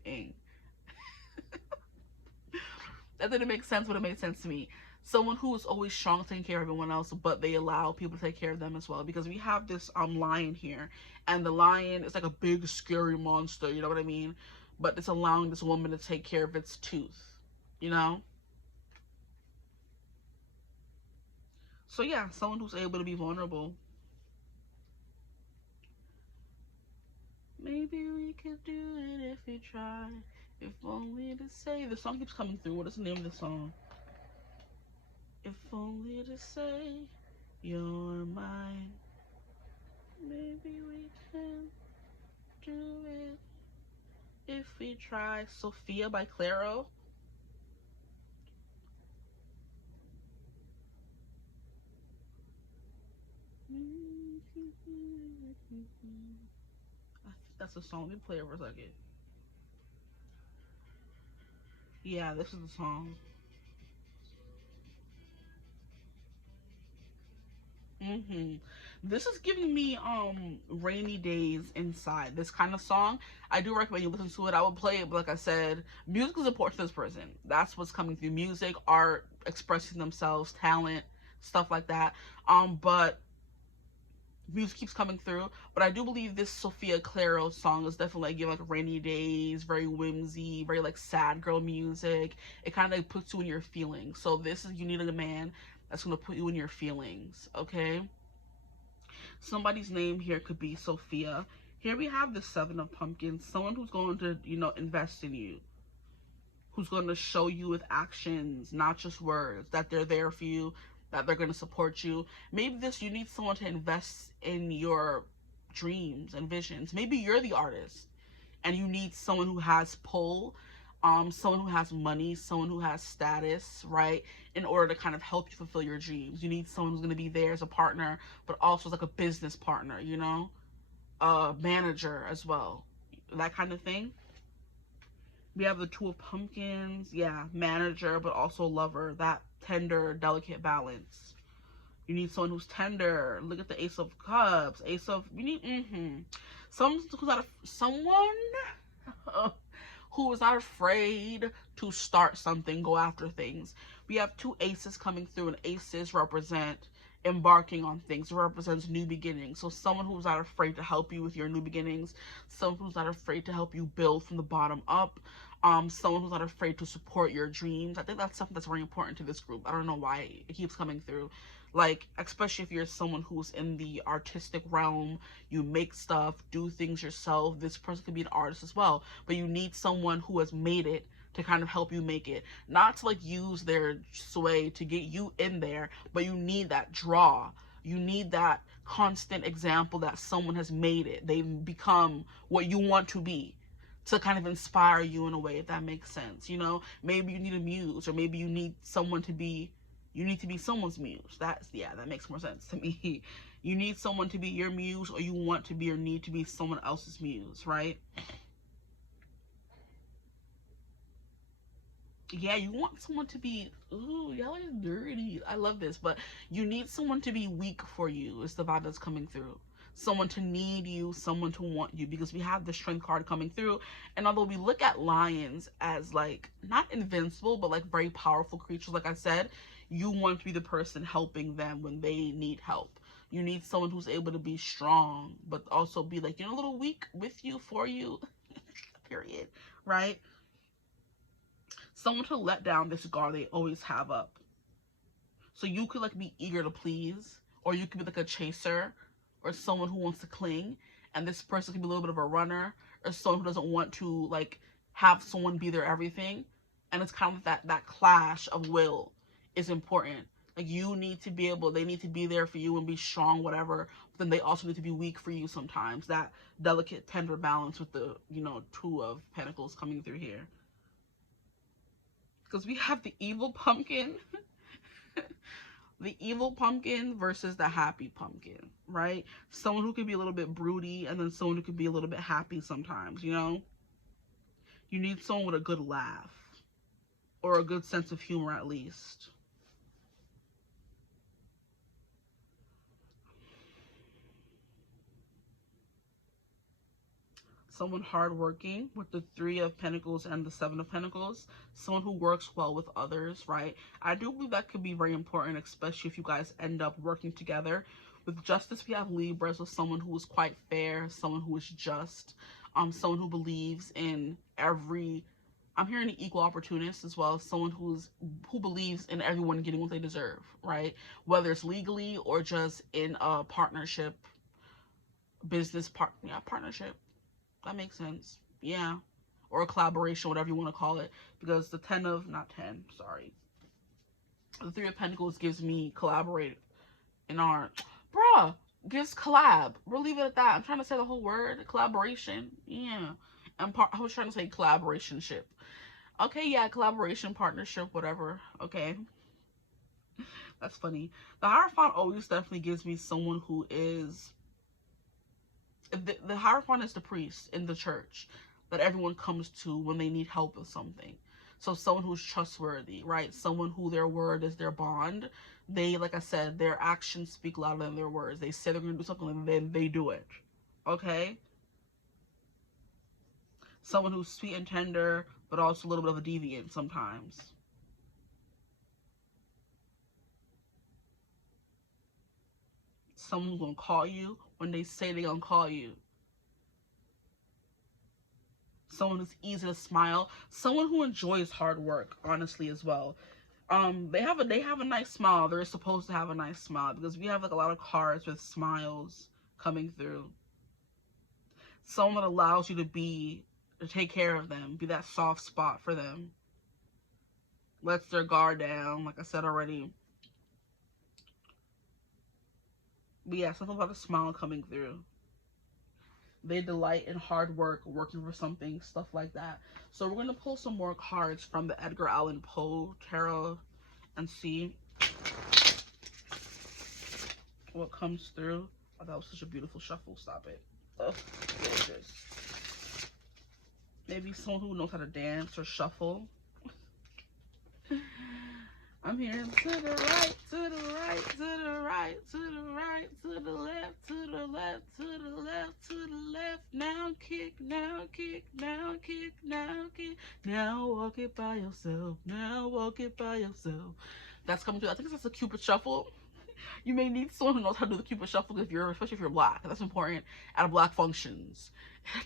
That didn't make sense, but it made sense to me. Someone who is always strong, taking care of everyone else, but they allow people to take care of them as well. Because we have this lion here, and the lion is like a big, scary monster, you know what I mean? But it's allowing this woman to take care of its tooth, you know? So yeah, someone who's able to be vulnerable. Maybe we could do it if we try. If only to say. The song keeps coming through. What is the name of the song? If only to say you're mine. Maybe we can do it if we try. Sophia by Clairo. I think that's the song. Let me play it for a second. Yeah, this is the song. This is giving me Rainy Days Inside. This kind of song. I do recommend you listen to it. I will play it, but like I said, music is important to this person. That's what's coming through. Music, art, expressing themselves, talent, stuff like that. But music keeps coming through. But I do believe this Sophia Clairo song is definitely like giving like Rainy Days, very whimsy, very like sad girl music. It kind of puts you in your feelings. So this is, you need a man that's going to put you in your feelings, okay? Somebody's name here could be Sophia. Here we have the Seven of Pumpkins. Someone who's going to, you know, invest in you. Who's going to show you with actions, not just words, that they're there for you, that they're going to support you. Maybe you need someone to invest in your dreams and visions. Maybe you're the artist and you need someone who has pull, someone who has money, someone who has status, right? In order to kind of help you fulfill your dreams. You need someone who's going to be there as a partner, but also as like a business partner, you know? A manager as well. That kind of thing. We have the Two of Pumpkins. Yeah, manager, but also lover. That tender, delicate balance. You need someone who's tender. Look at the Ace of Cups. Ace of... You need... Someone who is not afraid to start something, go after things. We have two aces coming through, and aces represent embarking on things. It represents new beginnings. So someone who's not afraid to help you with your new beginnings, someone who's not afraid to help you build from the bottom up, someone who's not afraid to support your dreams. I think that's something that's very important to this group. I don't know why it keeps coming through. Like, especially if you're someone who's in the artistic realm, you make stuff, do things yourself. This person could be an artist as well, but you need someone who has made it to kind of help you make it. Not to like use their sway to get you in there, but you need that draw. You need that constant example that someone has made it. They've become what you want to be, to kind of inspire you in a way, if that makes sense. You know, maybe you need a muse, or maybe you need someone to be, you need to be someone's muse. That's, yeah, that makes more sense to me. You need someone to be your muse, or you want to be or need to be someone else's muse, right? Yeah, you want someone to be, ooh, y'all are dirty. I love this, but you need someone to be weak for you, is the vibe that's coming through. Someone to need you, someone to want you, because we have the strength card coming through. And although we look at lions as like not invincible, but like very powerful creatures, like I said, you want to be the person helping them when they need help. You need someone who's able to be strong, but also be like, you know, a little weak with you, for you, period, right? Someone to let down this guard they always have up. So you could like be eager to please, or you could be like a chaser, or someone who wants to cling, and this person can be a little bit of a runner, or someone who doesn't want to like have someone be their everything. And it's kind of that clash of will is important. Like, you need to be able, they need to be there for you and be strong, whatever, but then they also need to be weak for you sometimes. That delicate, tender balance with the, you know, Two of Pentacles coming through here. Because we have the evil pumpkin, the evil pumpkin versus the happy pumpkin, right? Someone who could be a little bit broody, and then someone who could be a little bit happy sometimes, you know? You need someone with a good laugh, or a good sense of humor at least. Someone hardworking with the Three of Pentacles and the Seven of Pentacles. Someone who works well with others, right? I do believe that could be very important, especially if you guys end up working together. With Justice, we have Libras, with someone who is quite fair, someone who is just, someone who believes in every, I'm hearing an equal opportunist as well, someone who believes in everyone getting what they deserve, right? Whether it's legally or just in a partnership, partnership. That makes sense. Yeah. Or a collaboration, whatever you want to call it. Because the the Three of Pentacles gives me collaborate in art. Bruh, gives collab. We'll leave it at that. I'm trying to say the whole word. Collaboration. Yeah. I was trying to say collaborationship. Okay, yeah, collaboration, partnership, whatever. Okay. That's funny. The Hierophant always definitely gives me someone who is, the Hierophant is the priest in the church that everyone comes to when they need help with something. So someone who's trustworthy, right? Someone who their word is their bond. They, like I said, their actions speak louder than their words. They say they're going to do something and then they do it. Okay? Someone who's sweet and tender, but also a little bit of a deviant sometimes. Someone's going to call you when they say they're going to call you. Someone who's easy to smile. Someone who enjoys hard work, honestly, as well. They have a nice smile. They're supposed to have a nice smile, because we have like a lot of cards with smiles coming through. Someone that allows you to take care of them, be that soft spot for them. Lets their guard down, like I said already. But yeah, something about a smile coming through. They delight in hard work, working for something, stuff like that. So we're going to pull some more cards from the Edgar Allan Poe Tarot and see what comes through. Oh, that was such a beautiful shuffle. Stop it. Ugh, gorgeous. Maybe someone who knows how to dance or shuffle. I'm hearing to the right, to the right, to the right, to the right, to the left, to the left, to the left, to the left. Now kick, now kick, now kick, now kick. Now walk it by yourself. Now walk it by yourself. That's coming through. I think that's a Cupid shuffle. You may need someone who knows how to do the Cupid shuffle, especially if you're black. That's important at black functions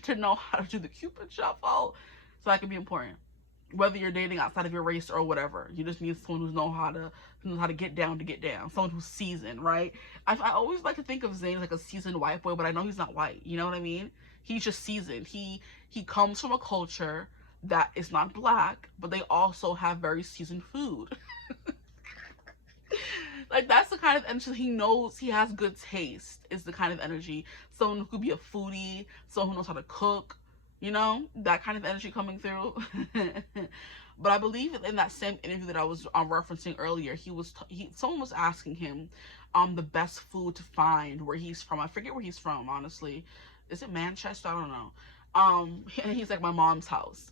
to know how to do the Cupid shuffle. So that can be important. Whether you're dating outside of your race or whatever, you just need someone who knows how to get down, someone who's seasoned, right? I always like to think of Zayn as like a seasoned white boy, but I know he's not white. You know what I mean? He's just seasoned. He comes from a culture that is not black, but they also have very seasoned food. Like, that's the kind of energy he knows. He has good taste is the kind of energy. Someone who could be a foodie, someone who knows how to cook, you know, that kind of energy coming through. But I believe in that same interview that I was referencing earlier, someone was asking him the best food to find where he's from. I forget where he's from, honestly. Is it Manchester? I don't know. And he's like, my mom's house.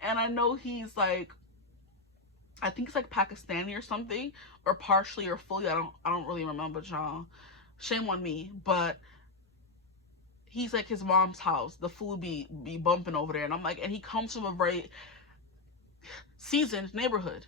And I know he's like, I think it's like Pakistani or something, or partially or fully. I don't really remember, y'all. Shame on me. But he's like, his mom's house, the food be bumping over there. And I'm like, and he comes from a very seasoned neighborhood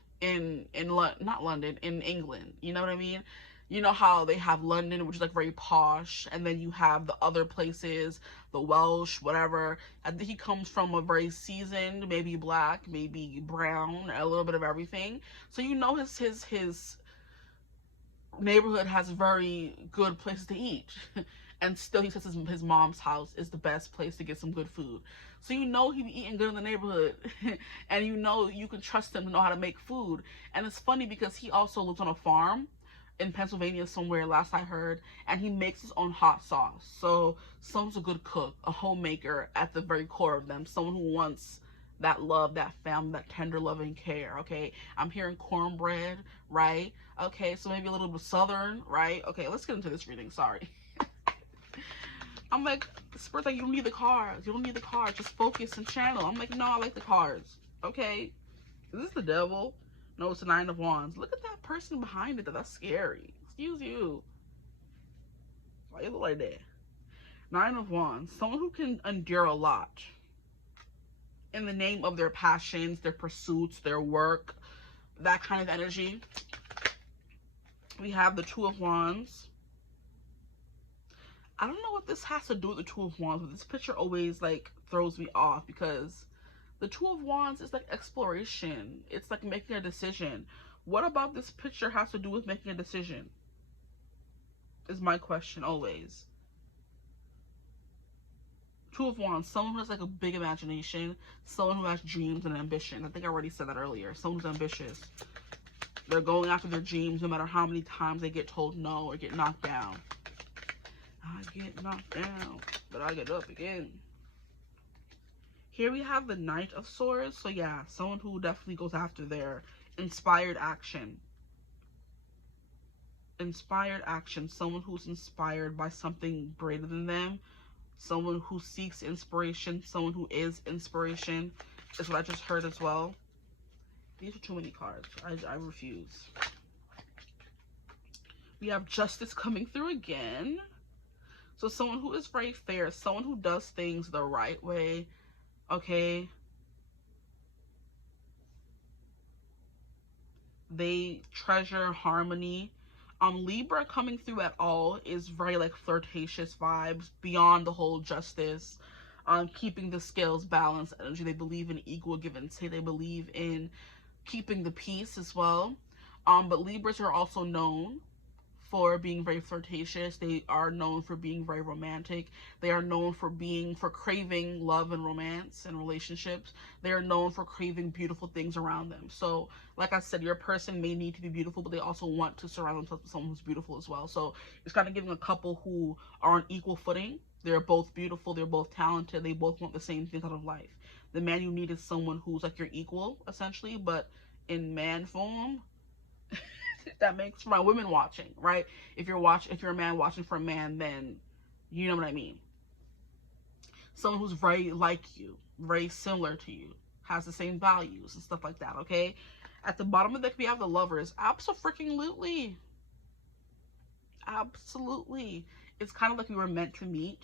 not London, in England. You know what I mean? You know how they have London, which is like very posh, and then you have the other places, the Welsh, whatever. I think he comes from a very seasoned, maybe black, maybe brown, a little bit of everything. So you know his neighborhood has very good places to eat. And still he says his mom's house is the best place to get some good food. So you know he be eating good in the neighborhood. And you know you can trust him to know how to make food. And it's funny because he also lives on a farm in Pennsylvania somewhere, last I heard, and he makes his own hot sauce. So someone's a good cook, a homemaker at the very core of them, someone who wants that love, that family, that tender loving care. Okay, I'm hearing cornbread, right? Okay, so maybe a little bit southern, right? Okay, let's get into this reading. Sorry. I'm like, Spirit's like, you don't need the cards. You don't need the cards. Just focus and channel. I'm like, no, I like the cards. Okay. Is this the devil? No, it's the Nine of Wands. Look at that person behind it. That's scary. Excuse you. Why you look like that? Nine of Wands. Someone who can endure a lot in the name of their passions, their pursuits, their work, that kind of energy. We have the Two of Wands. I don't know what this has to do with the Two of Wands, but this picture always like throws me off because the Two of Wands is like exploration. It's like making a decision. What about this picture has to do with making a decision? Is my question always. Two of Wands, someone who has like a big imagination, someone who has dreams and ambition. I think I already said that earlier. Someone who's ambitious. They're going after their dreams no matter how many times they get told no or get knocked down. I get knocked down, but I get up again. Here we have the Knight of Swords. So yeah, someone who definitely goes after their inspired action. Inspired action. Someone who's inspired by something greater than them. Someone who seeks inspiration. Someone who is inspiration. Is what I just heard as well. These are too many cards. I refuse. We have Justice coming through again. So someone who is very fair, someone who does things the right way, okay? They treasure harmony. Libra coming through at all is very like flirtatious vibes beyond the whole justice. Keeping the scales balanced energy. They believe in equal give and take. They believe in keeping the peace as well. But Libras are also known for being very flirtatious. They are known for being very romantic. They are known for craving love and romance and relationships. They are known for craving beautiful things around them. So like I said, your person may need to be beautiful, but they also want to surround themselves with someone who's beautiful as well. So it's kind of giving a couple who are on equal footing. They're both beautiful. They're both talented. They both want the same things out of life. The man you need is someone who's like your equal, essentially, but in man form. That makes for my women watching, right? If you're a man watching for a man, then you know what I mean. Someone who's very like you, very similar to you, has the same values and stuff like that, okay? At the bottom of the deck, we have the Lovers. Absolutely. Absolutely. It's kind of like we were meant to meet.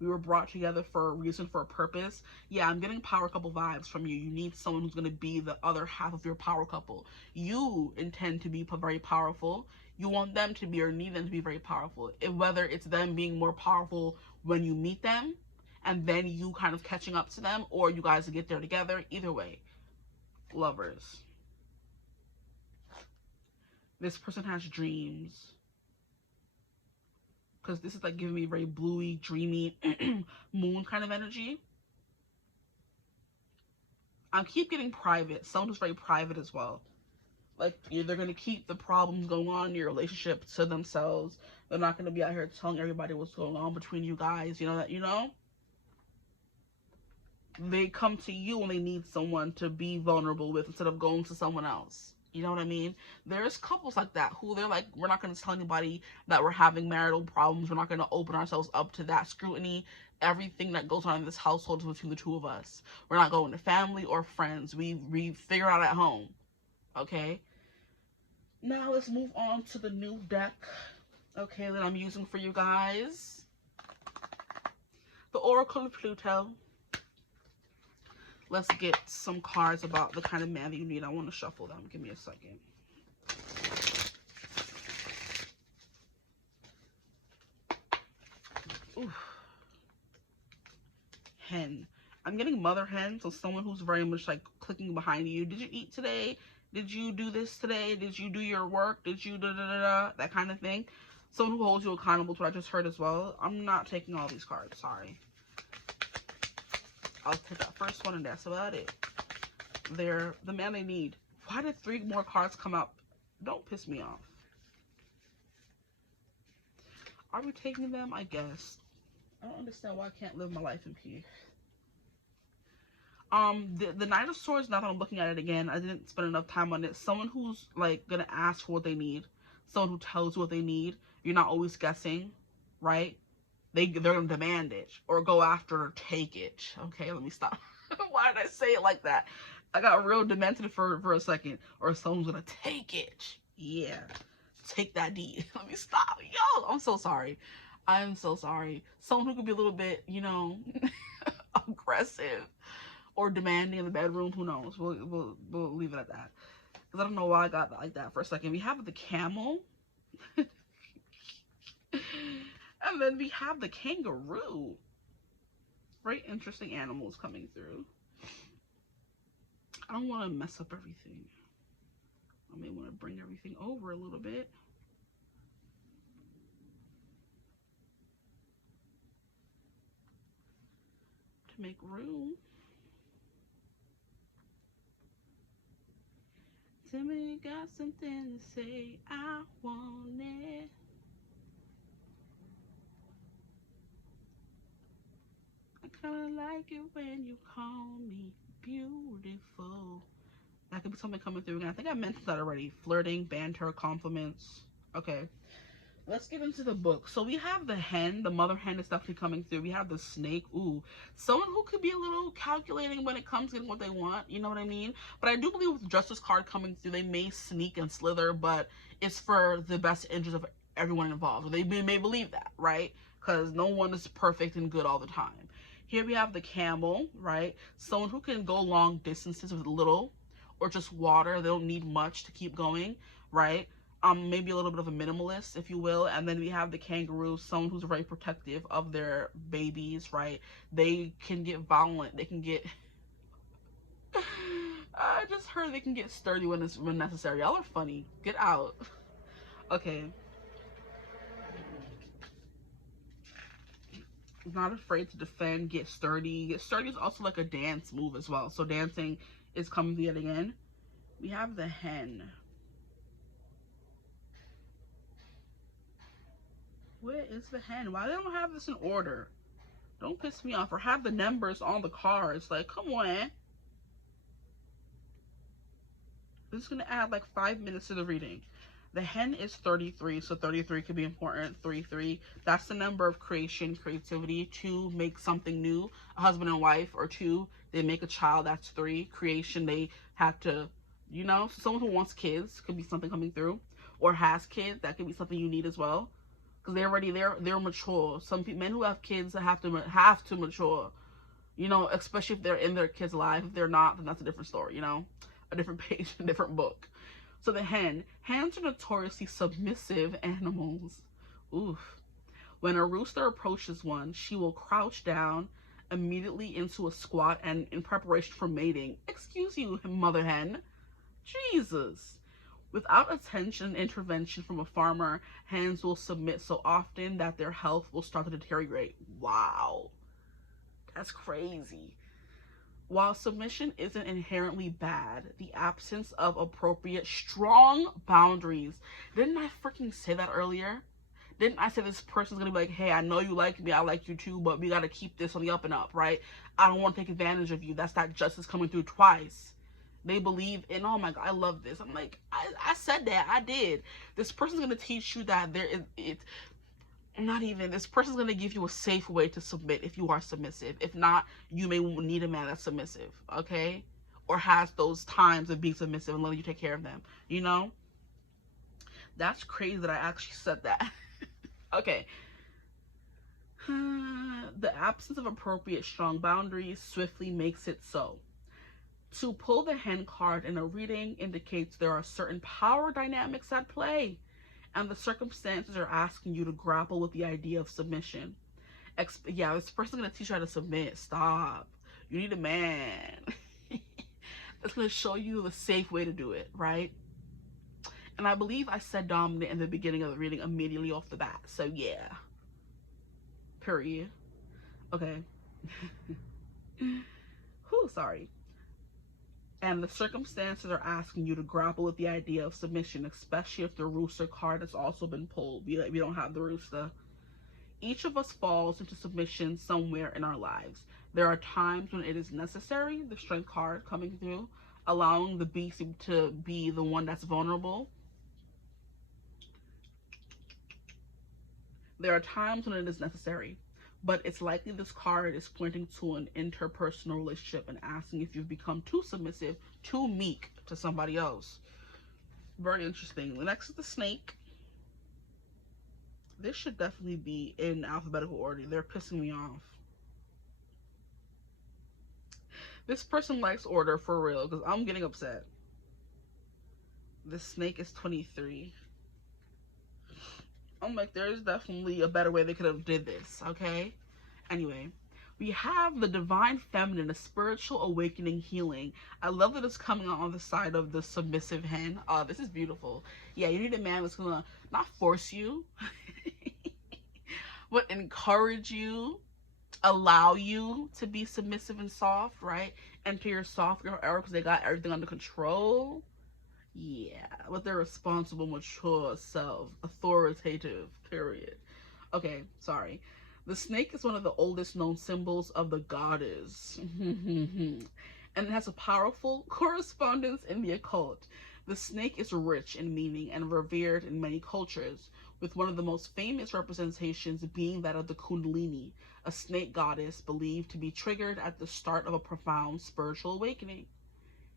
We were brought together for a reason, for a purpose. Yeah, I'm getting power couple vibes from you. You need someone who's going to be the other half of your power couple. You intend to be very powerful. You want them to be or need them to be very powerful. Whether it's them being more powerful when you meet them and then you kind of catching up to them, or you guys get there together. Either way, Lovers. This person has dreams. Because this is like giving me very bluey, dreamy, moon kind of energy. I keep getting private. Someone who's very private as well. Like, they're going to keep the problems going on in your relationship to themselves. They're not going to be out here telling everybody what's going on between you guys. They come to you when they need someone to be vulnerable with instead of going to someone else. You know what I mean? There's couples like that who they're like, we're not going to tell anybody that we're having marital problems. We're not going to open ourselves up to that scrutiny. Everything that goes on in this household is between the two of us. We're not going to family or friends. We figure out at home. Okay? Now let's move on to the new deck, okay, that I'm using for you guys. The Oracle of Pluto. Let's get some cards about the kind of man that you need. I want to shuffle them. Give me a second. Ooh. Hen. I'm getting mother hen, so someone who's very much like clicking behind you. Did you eat today? Did you do this today? Did you do your work? Did you da-da-da-da? That kind of thing. Someone who holds you accountable to what I just heard as well. I'm not taking all these cards. Sorry. I'll take that first one and that's about it. They're the man they need. Why did 3 more cards come out? Don't piss me off. Are we taking them? I guess. I don't understand why I can't live my life in peace. The Knight of Swords, now that I'm looking at it again, I didn't spend enough time on it. Someone who's like gonna ask for what they need. Someone who tells you what they need. You're not always guessing, right? They're gonna demand it or go after or take it. Okay, let me stop. Why did I say it like that? I got real demented for a second. Or someone's gonna take it. Yeah, take that deed. Let me stop. Yo, I'm so sorry. I'm so sorry. Someone who could be a little bit, aggressive or demanding in the bedroom. Who knows? We'll leave it at that. Because I don't know why I got like that for a second. We have the camel. And then we have the kangaroo. Very interesting animals coming through. I don't want to mess up everything. I may want to bring everything over a little bit. To make room. Tell me you got something to say. I want it. I kinda like it when you call me beautiful. That could be something coming through again. I think I mentioned that already. Flirting, banter, compliments. Okay. Let's get into the book. So we have the hen. The mother hen is definitely coming through. We have the snake. Ooh. Someone who could be a little calculating when it comes to getting what they want. You know what I mean? But I do believe with the Justice card coming through, they may sneak and slither, but it's for the best interest of everyone involved. They may believe that, right? Because no one is perfect and good all the time. Here we have the camel, right? Someone who can go long distances with little or just water. They don't need much to keep going, right? Maybe a little bit of a minimalist, if you will. And then we have the kangaroo, someone who's very protective of their babies, right? They can get violent. They can get... I just heard they can get sturdy when necessary. Y'all are funny. Get out. Okay. Not afraid to defend, get sturdy. Get sturdy is also like a dance move as well. So dancing is coming yet again. We have the hen. Where is the hen? Why they don't have this in order? Don't piss me off. Or have the numbers on the cards. Like, come on. This is going to add like 5 minutes to the reading. The hen is 33, so 33 could be important. 33, that's the number of creation, creativity. 2, make something new, a husband and wife. Or 2, they make a child, that's 3. Creation, they have to, someone who wants kids could be something coming through. Or has kids, that could be something you need as well. Because they're mature. Some men who have kids have to mature. Especially if they're in their kids' life. If they're not, then that's a different story, a different page, a different book. So the hen. Hens are notoriously submissive animals. Oof. When a rooster approaches one, she will crouch down immediately into a squat and in preparation for mating. Excuse you, mother hen. Jesus. Without attention and intervention from a farmer, hens will submit so often that their health will start to deteriorate. Wow. That's crazy. While submission isn't inherently bad, the absence of appropriate, strong boundaries. Didn't I freaking say that earlier? Didn't I say this person's gonna be like, hey, I know you like me, I like you too, but we gotta keep this on the up and up, right? I don't want to take advantage of you. That's that justice coming through twice. They believe in, oh my God, I love this. I'm like, I said that, I did. This person's gonna teach you that there is, it's not even, this person's gonna give you a safe way to submit if you are submissive. If not, you may need a man that's submissive, okay? Or has those times of being submissive and letting you take care of them, you know? That's crazy that I actually said that. Okay. The absence of appropriate strong boundaries swiftly makes it so. To pull the hen card in a reading indicates there are certain power dynamics at play, and the circumstances are asking you to grapple with the idea of submission. Yeah, this person's gonna teach you how to submit. Stop. You need a man. That's gonna show you the safe way to do it, right? And I believe I said dominant in the beginning of the reading immediately off the bat. So yeah. Period. Okay. Whew, sorry. And the circumstances are asking you to grapple with the idea of submission, especially if the rooster card has also been pulled. We don't have the rooster. Each of us falls into submission somewhere in our lives. There are times when it is necessary, the strength card coming through, allowing the beast to be the one that's vulnerable. There are times when it is necessary, but it's likely this card is pointing to an interpersonal relationship and asking if you've become too submissive, too meek to somebody else. Very interesting. The next is the snake. This should definitely be in alphabetical order. They're pissing me off. This person likes order for real because I'm getting upset. The snake is 23. I'm like, there's definitely a better way they could have did this, okay? Anyway, we have the divine feminine, a spiritual awakening healing. I love that it's coming out on the side of the submissive hen. This is beautiful. Yeah, you need a man that's gonna not force you, but encourage you, allow you to be submissive and soft, right? Enter your soft girl era because they got everything under control. Yeah, with their responsible, mature self, authoritative, period. Okay, sorry. The snake is one of the oldest known symbols of the goddess. And it has a powerful correspondence in the occult. The snake is rich in meaning and revered in many cultures, with one of the most famous representations being that of the Kundalini, a snake goddess believed to be triggered at the start of a profound spiritual awakening.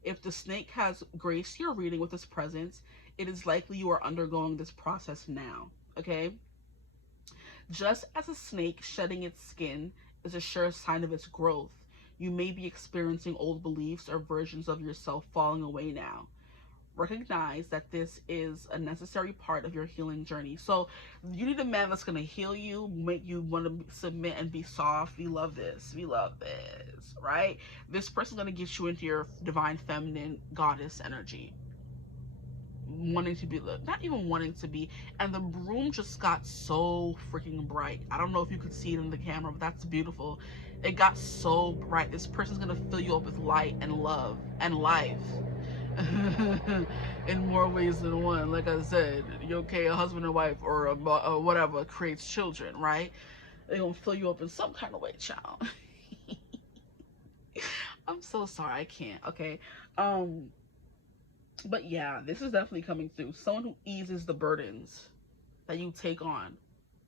If the snake has graced your reading with its presence, it is likely you are undergoing this process now, okay? Just as a snake shedding its skin is a sure sign of its growth, you may be experiencing old beliefs or versions of yourself falling away now. Recognize that this is a necessary part of your healing journey. So you need a man that's going to heal you, make you want to submit and be soft. We love this. We love this, right? This person's going to get you into your divine feminine goddess energy. Wanting to be, not even wanting to be. And the room just got so freaking bright. I don't know if you could see it in the camera, but that's beautiful. It got so bright. This person's going to fill you up with light and love and life. In more ways than one. Like I said, you okay, a husband and wife or a whatever creates children, right? They're gonna fill you up in some kind of way, child. I'm so sorry, I can't. Okay, but yeah, this is definitely coming through. Someone who eases the burdens that you take on,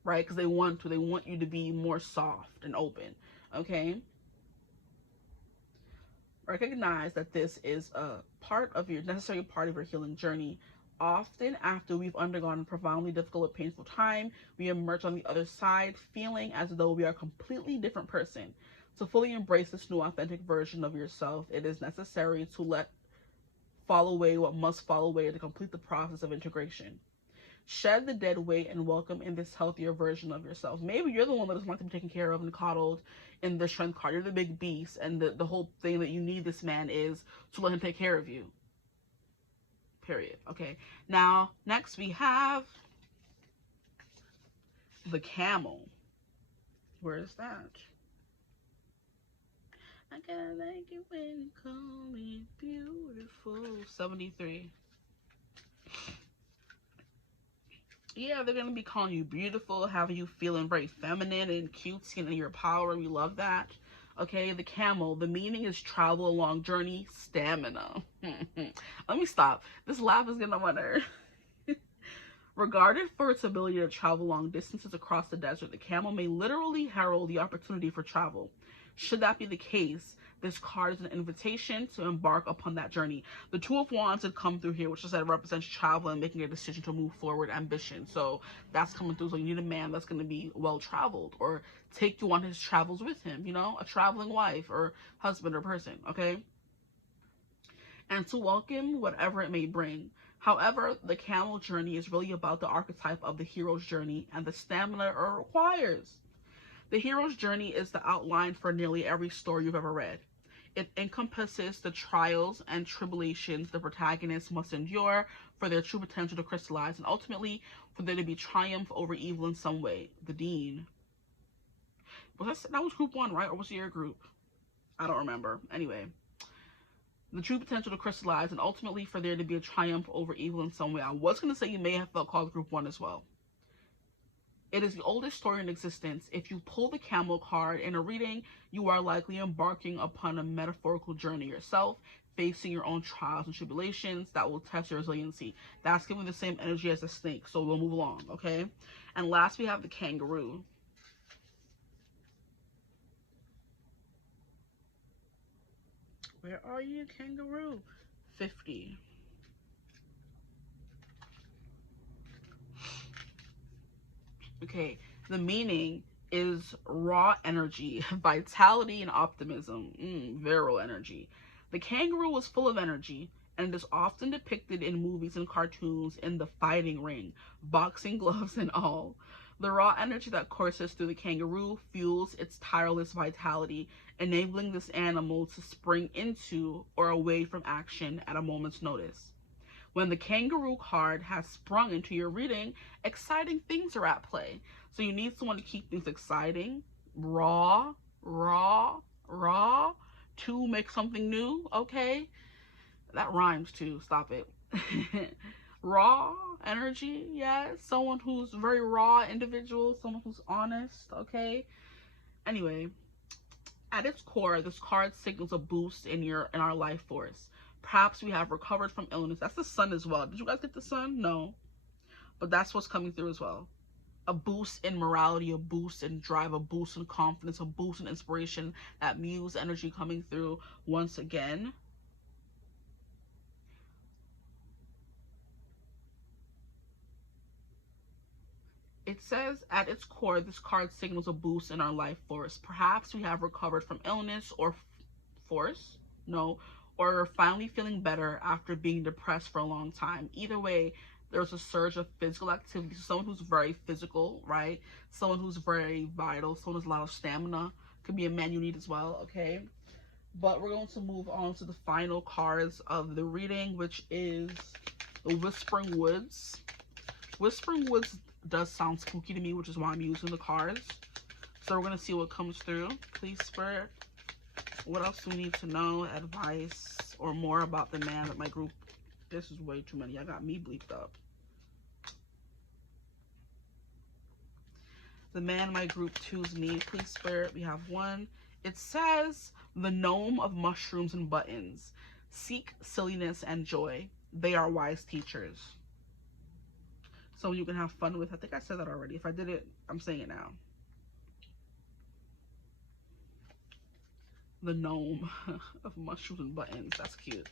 right? Because they want you to be more soft and open. Okay. Recognize that this is a necessary part of your healing journey. Often after we've undergone a profoundly difficult or painful time, we emerge on the other side feeling as though we are a completely different person. To fully embrace this new authentic version of yourself, it is necessary to let fall away what must fall away to complete the process of integration. Shed the dead weight and welcome in this healthier version of yourself. Maybe you're the one that doesn't want to be taken care of and coddled in the strength card. You're the big beast, and the whole thing that you need this man is to let him take care of you. Period. Okay. Now, next we have the camel. Where is that? I gotta like it when you call me beautiful. 73. Yeah, they're gonna be calling you beautiful, having you feeling very feminine and cutesy and in your power. We love that. Okay, the camel. The meaning is travel a long journey, stamina. Let me stop. This laugh is getting on my nerve. Regarded for its ability to travel long distances across the desert, the camel may literally herald the opportunity for travel. Should that be the case, this card is an invitation to embark upon that journey. The Two of Wands had come through here, which I said represents travel and making a decision to move forward, ambition. So that's coming through. So you need a man that's going to be well-traveled or take you on his travels with him, you know, a traveling wife or husband or person, okay? And to welcome whatever it may bring. However, the camel journey is really about the archetype of the hero's journey and the stamina it requires. The hero's journey is the outline for nearly every story you've ever read. It encompasses the trials and tribulations the protagonists must endure for their true potential to crystallize and ultimately for there to be triumph over evil in some way. The Dean. That was group 1, right? Or was it your group? I don't remember. Anyway. The true potential to crystallize and ultimately for there to be a triumph over evil in some way. I was going to say you may have felt called group 1 as well. It is the oldest story in existence. If you pull the camel card in a reading, you are likely embarking upon a metaphorical journey yourself, facing your own trials and tribulations that will test your resiliency. That's giving the same energy as a snake, so we'll move along, okay? And last, we have the kangaroo. Where are you, kangaroo? 50. Okay, the meaning is raw energy, vitality, and optimism. Virile energy. The kangaroo was full of energy, and it is often depicted in movies and cartoons in the fighting ring, boxing gloves and all. The raw energy that courses through the kangaroo fuels its tireless vitality, enabling this animal to spring into or away from action at a moment's notice. When the kangaroo card has sprung into your reading, exciting things are at play. So you need someone to keep things exciting, raw, to make something new, okay? That rhymes too, stop it. Raw energy, yeah, someone who's very raw individual, someone who's honest, okay? Anyway, at its core, this card signals a boost in our life force. Perhaps we have recovered from illness. That's the sun as well. Did you guys get the sun? No. But that's what's coming through as well. A boost in morality, a boost in drive, a boost in confidence, a boost in inspiration. That muse energy coming through once again. It says, at its core, this card signals a boost in our life force. Perhaps we have recovered from illness or force. No. Or we're finally feeling better after being depressed for a long time. Either way, there's a surge of physical activity. Someone who's very physical, right? Someone who's very vital. Someone who's a lot of stamina. Could be a man you need as well, okay? But we're going to move on to the final cards of the reading, which is the Whispering Woods. Whispering Woods does sound spooky to me, which is why I'm using the cards. So we're going to see what comes through. Please, Spirit. What else do we need to know? Advice or more about the man that my group... This is way too many. I got me bleeped up. The man my group 2's need. Please, Spirit. We have 1. It says, the gnome of mushrooms and buttons. Seek silliness and joy. They are wise teachers. Someone you can have fun with. I think I said that already. If I did it, I'm saying it now. The gnome of mushrooms and buttons. That's cute.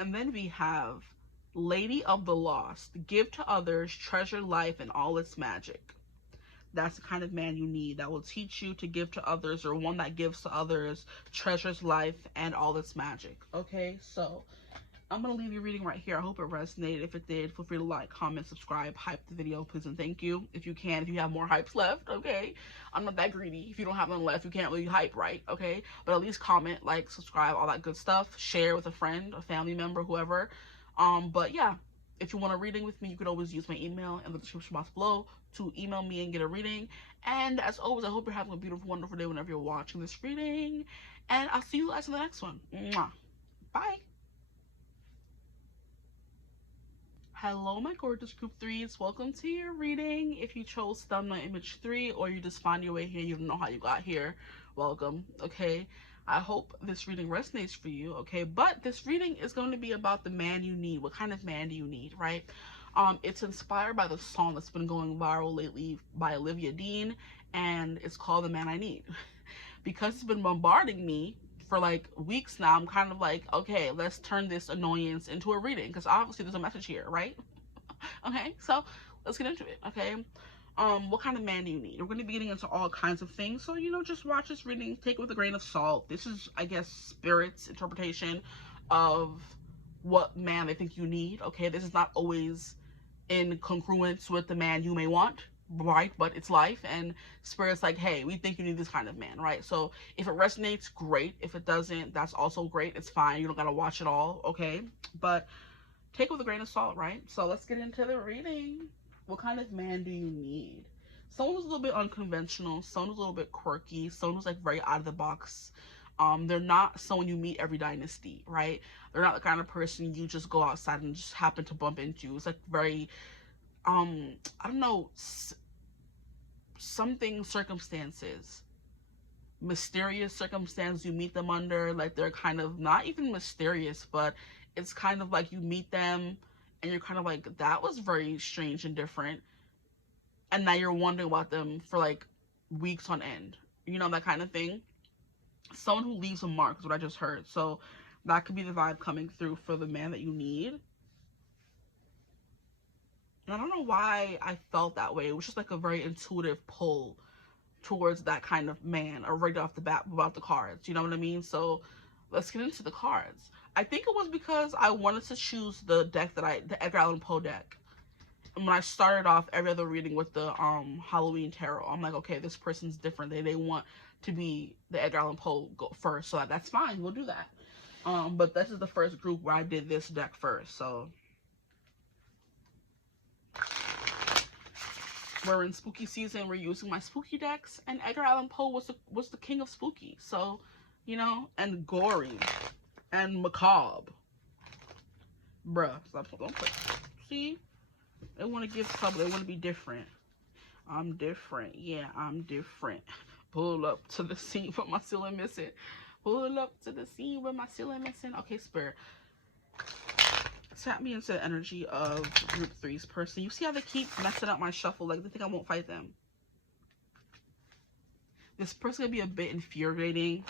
And then we have Lady of the Lost. Give to others, treasure life and all its magic. That's the kind of man you need that will teach you to give to others, or one that gives to others, treasures life and all its magic. Okay, so I'm going to leave your reading right here. I hope it resonated. If it did, feel free to like, comment, subscribe, hype the video, please and thank you. If you can, if you have more hypes left, okay? I'm not that greedy. If you don't have none left, you can't really hype, right? Okay? But at least comment, like, subscribe, all that good stuff. Share with a friend, a family member, whoever. But yeah, If you want a reading with me, you could always use my email in the description box below to email me and get a reading. And as always, I hope you're having a beautiful, wonderful day whenever you're watching this reading. And I'll see you guys in the next one. Mwah. Bye. Hello, my gorgeous group threes. Welcome to your reading. If you chose thumbnail image 3 or you just found your way here, you don't know how you got here, welcome. Okay, I hope this reading resonates for you. Okay, but this reading is going to be about the man you need. What kind of man do you need, right? It's inspired by the song that's been going viral lately by Olivia Dean, and it's called The Man I Need. Because it's been bombarding me for like weeks now, I'm kind of like, okay, let's turn this annoyance into a reading, because obviously there's a message here, right? Okay, so let's get into it. Okay, what kind of man do you need? We're going to be getting into all kinds of things, so you know, just watch this reading, take it with a grain of salt. This is, I guess, spirit's interpretation of what man they think you need. Okay, this is not always in congruence with the man you may want, right? But it's life, and spirit's like, hey, we think you need this kind of man, right? So if it resonates, great. If it doesn't, that's also great. It's fine. You don't gotta watch it all, okay? But take it with a grain of salt, right? So let's get into the reading. What kind of man do you need? Someone who's a little bit unconventional, someone who's a little bit quirky, someone who's like very out of the box. They're not someone you meet every dynasty, right? They're not the kind of person you just go outside and just happen to bump into. It's like very, I don't know, something circumstances, mysterious circumstance you meet them under. Like, they're kind of not even mysterious, but it's kind of like you meet them and you're kind of like, that was very strange and different. And now you're wondering about them for like weeks on end. You know, that kind of thing. Someone who leaves a mark is what I just heard. So that could be the vibe coming through for the man that you need. And I don't know why I felt that way. It was just like a very intuitive pull towards that kind of man, or right off the bat about the cards. You know what I mean? So let's get into the cards. I think it was because I wanted to choose the deck that the Edgar Allan Poe deck. And when I started off every other reading with the Halloween tarot, I'm like, okay, this person's different. They want to be the Edgar Allan Poe go first, so that's fine. We'll do that. But this is the first group where I did this deck first. So we're in spooky season. We're using my spooky decks, and Edgar Allan Poe was the king of spooky. So, you know, and gory and macabre. Bruh, stop, don't play. See, they want to give trouble. They want to be different. I'm different. Yeah, I'm different. Pull up to the scene with my ceiling missing. Pull up to the scene with my ceiling missing. Okay, Spirit, tap me into the energy of group 3's person. You see how they keep messing up my shuffle? Like, they think I won't fight them. This person can be a bit infuriating.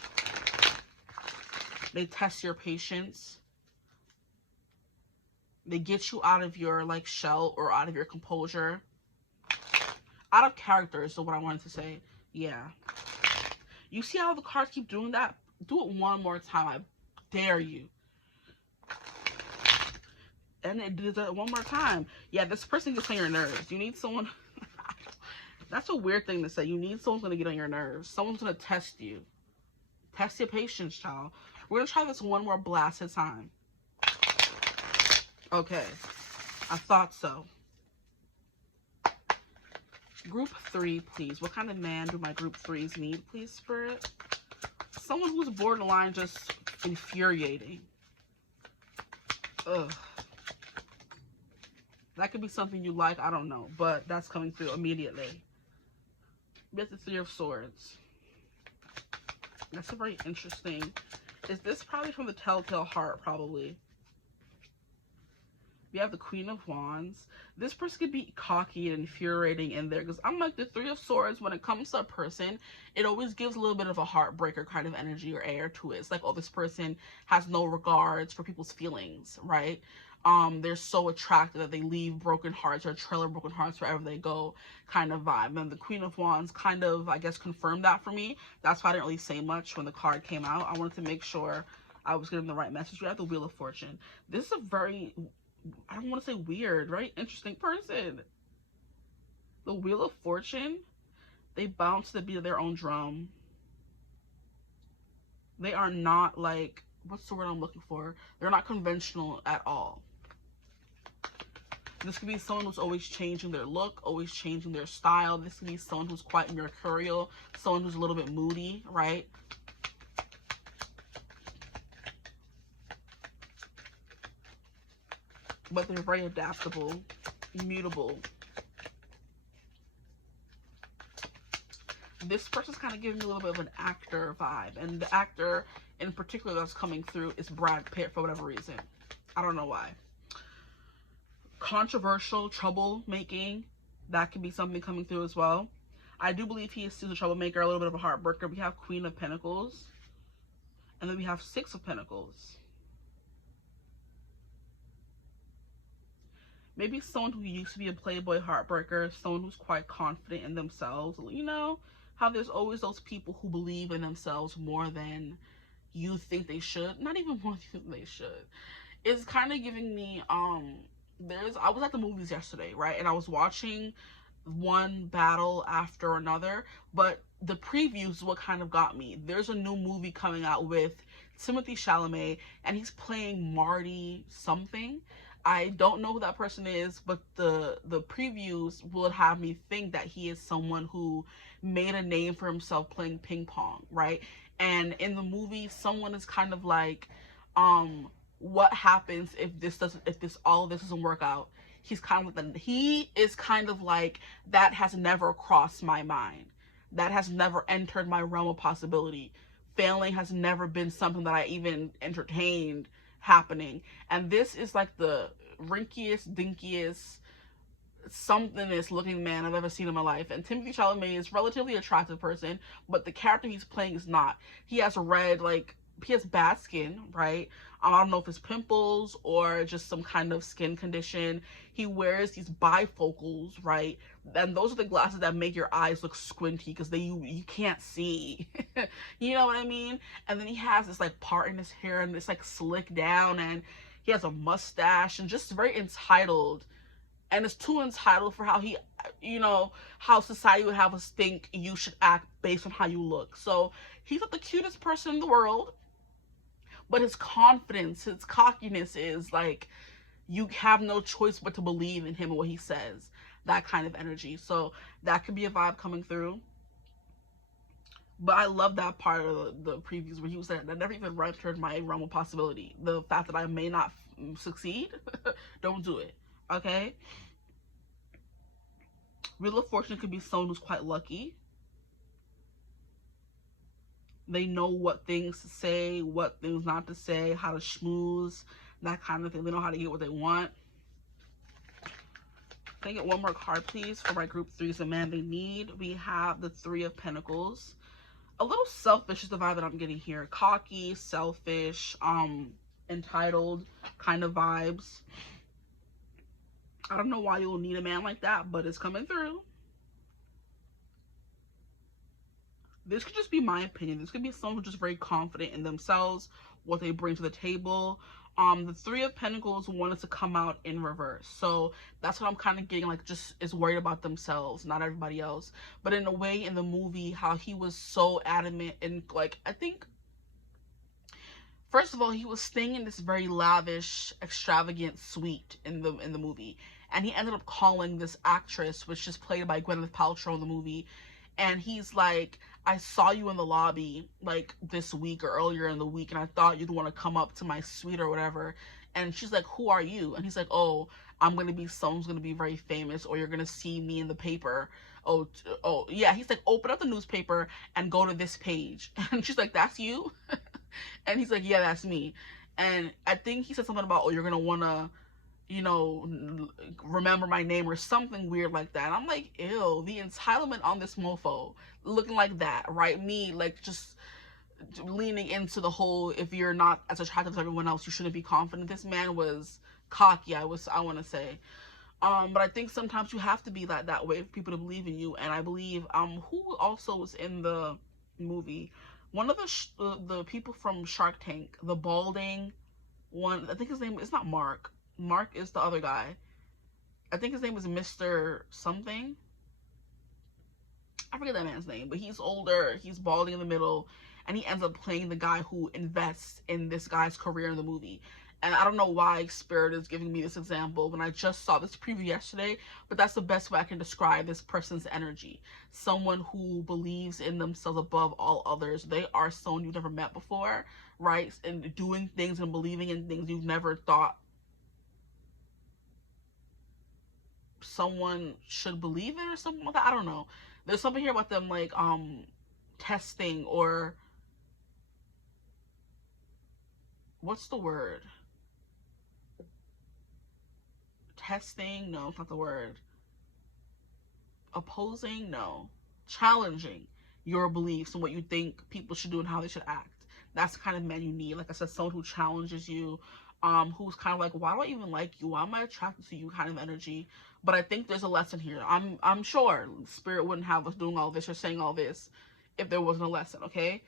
They test your patience. They get you out of your like shell, or out of your composure. Out of character is what I wanted to say. Yeah. You see how the cards keep doing that? Do it one more time. I dare you. And it did that one more time. Yeah, this person gets on your nerves. You need someone. That's a weird thing to say. You need someone's going to get on your nerves. Someone's going to test you. Test your patience, child. We're going to try this one more blasted time. Okay. I thought so. Group 3, please. What kind of man do my group 3s need, please, Spirit? Someone who's borderline just infuriating. Ugh. That could be something you like, I don't know. But that's coming through immediately. We have the 3 of Swords. That's a very interesting. Is this probably from the Telltale Heart? Probably. We have the Queen of Wands. This person could be cocky and infuriating in there, because I'm like, the 3 of Swords, when it comes to a person, it always gives a little bit of a heartbreaker kind of energy or air to it. It's like, oh, this person has no regards for people's feelings, right? They're so attracted that they leave broken hearts or trailer broken hearts wherever they go, kind of vibe. And the Queen of Wands kind of, I guess, confirmed that for me. That's why I didn't really say much when the card came out. I wanted to make sure I was getting the right message. We have the Wheel of Fortune. This is a very, I don't want to say weird, right? Interesting person. The Wheel of Fortune, they bounce to the beat of their own drum. They are not like, what's the word I'm looking for? They're not conventional at all. This could be someone who's always changing their look, always changing their style. This could be someone who's quite mercurial, someone who's a little bit moody, right? But they're very adaptable, mutable. This person's kind of giving me a little bit of an actor vibe. And the actor in particular that's coming through is Brad Pitt for whatever reason. I don't know why. Controversial, troublemaking. That could be something coming through as well. I do believe he is still a troublemaker, a little bit of a heartbreaker. We have Queen of Pentacles. And then we have Six of Pentacles. Maybe someone who used to be a playboy heartbreaker, someone who's quite confident in themselves. You know how there's always those people who believe in themselves more than you think they should. Not even more than you think they should. It's kind of giving me, I was at the movies yesterday, right? And I was watching one battle after another, but the previews is what kind of got me. There's a new movie coming out with Timothée Chalamet, and he's playing Marty something. I don't know who that person is, but the previews would have me think that he is someone who made a name for himself playing ping pong, right? And in the movie, someone is kind of like, what happens if all of this doesn't work out? He is kind of like, that has never crossed my mind. That has never entered my realm of possibility. Failing has never been something that I even entertained happening. And this is like the rinkiest, dinkiest, somethingest looking man I've ever seen in my life. And Timothée Chalamet is a relatively attractive person, but the character he's playing is not. He has he has bad skin, right? I don't know if it's pimples or just some kind of skin condition. He wears these bifocals, right? And those are the glasses that make your eyes look squinty because you can't see. You know what I mean? And then he has this like part in his hair and it's like slicked down, and he has a mustache and just very entitled. And it's too entitled for how how society would have us think you should act based on how you look. So he's not the cutest person in the world, but his confidence, his cockiness is like, you have no choice but to believe in him and what he says. That kind of energy. So that could be a vibe coming through. But I love that part of the previews where he was saying that never even entered my realm of possibility. The fact that I may not succeed, don't do it. Okay? Wheel of Fortune could be someone who's quite lucky. They know what things to say, what things not to say, how to schmooze, that kind of thing. They know how to get what they want. Can I get one more card, please, for my group 3's the man they need? We have the Three of Pentacles. A little selfish is the vibe that I'm getting here. Cocky, selfish, entitled kind of vibes. I don't know why you'll need a man like that, but it's coming through. This could just be my opinion. This could be someone who's just very confident in themselves, what they bring to the table. The Three of Pentacles wanted to come out in reverse. So that's what I'm kind of getting, like, just is worried about themselves, not everybody else. But in a way, in the movie, how he was so adamant and, like, I think, first of all, he was staying in this very lavish, extravagant suite in the movie. And he ended up calling this actress, which is played by Gwyneth Paltrow in the movie. And he's like, I saw you in the lobby like this week or earlier in the week, and I thought you'd want to come up to my suite or whatever. And she's like, who are you? And he's like, oh, I'm going to be someone's going to be very famous, or you're going to see me in the paper. Oh, yeah. He's like, open up the newspaper and go to this page. And she's like, that's you? And he's like, yeah, that's me. And I think he said something about, oh, you're going to want to, you know, remember my name or something weird like that. And I'm like, ew, the entitlement on this mofo looking like that, right? Me, like, just leaning into the whole, if you're not as attractive as everyone else, you shouldn't be confident. This man was cocky, I want to say. But I think sometimes you have to be that way for people to believe in you. And I believe, who also was in the movie? One of the people from Shark Tank, the balding one, I think his name, it's not Mark. Mark is the other guy. I think his name is Mr. something. I forget that man's name, but he's older, he's balding in the middle, and he ends up playing the guy who invests in this guy's career in the movie. And I don't know why Spirit is giving me this example when I just saw this preview yesterday, but that's the best way I can describe this person's energy. Someone who believes in themselves above all others. They are someone you've never met before, right? And doing things and believing in things you've never thought someone should believe in or something like that. I don't know. There's something here about them like testing, or what's the word? Testing? No, it's not the word. Opposing? No. Challenging your beliefs and what you think people should do and how they should act. That's the kind of man you need. Like I said, someone who challenges you, who's kind of like, why do I even like you? Why am I attracted to you? Kind of energy. But I think there's a lesson here. I'm sure Spirit wouldn't have us doing all this or saying all this if there wasn't a lesson, okay?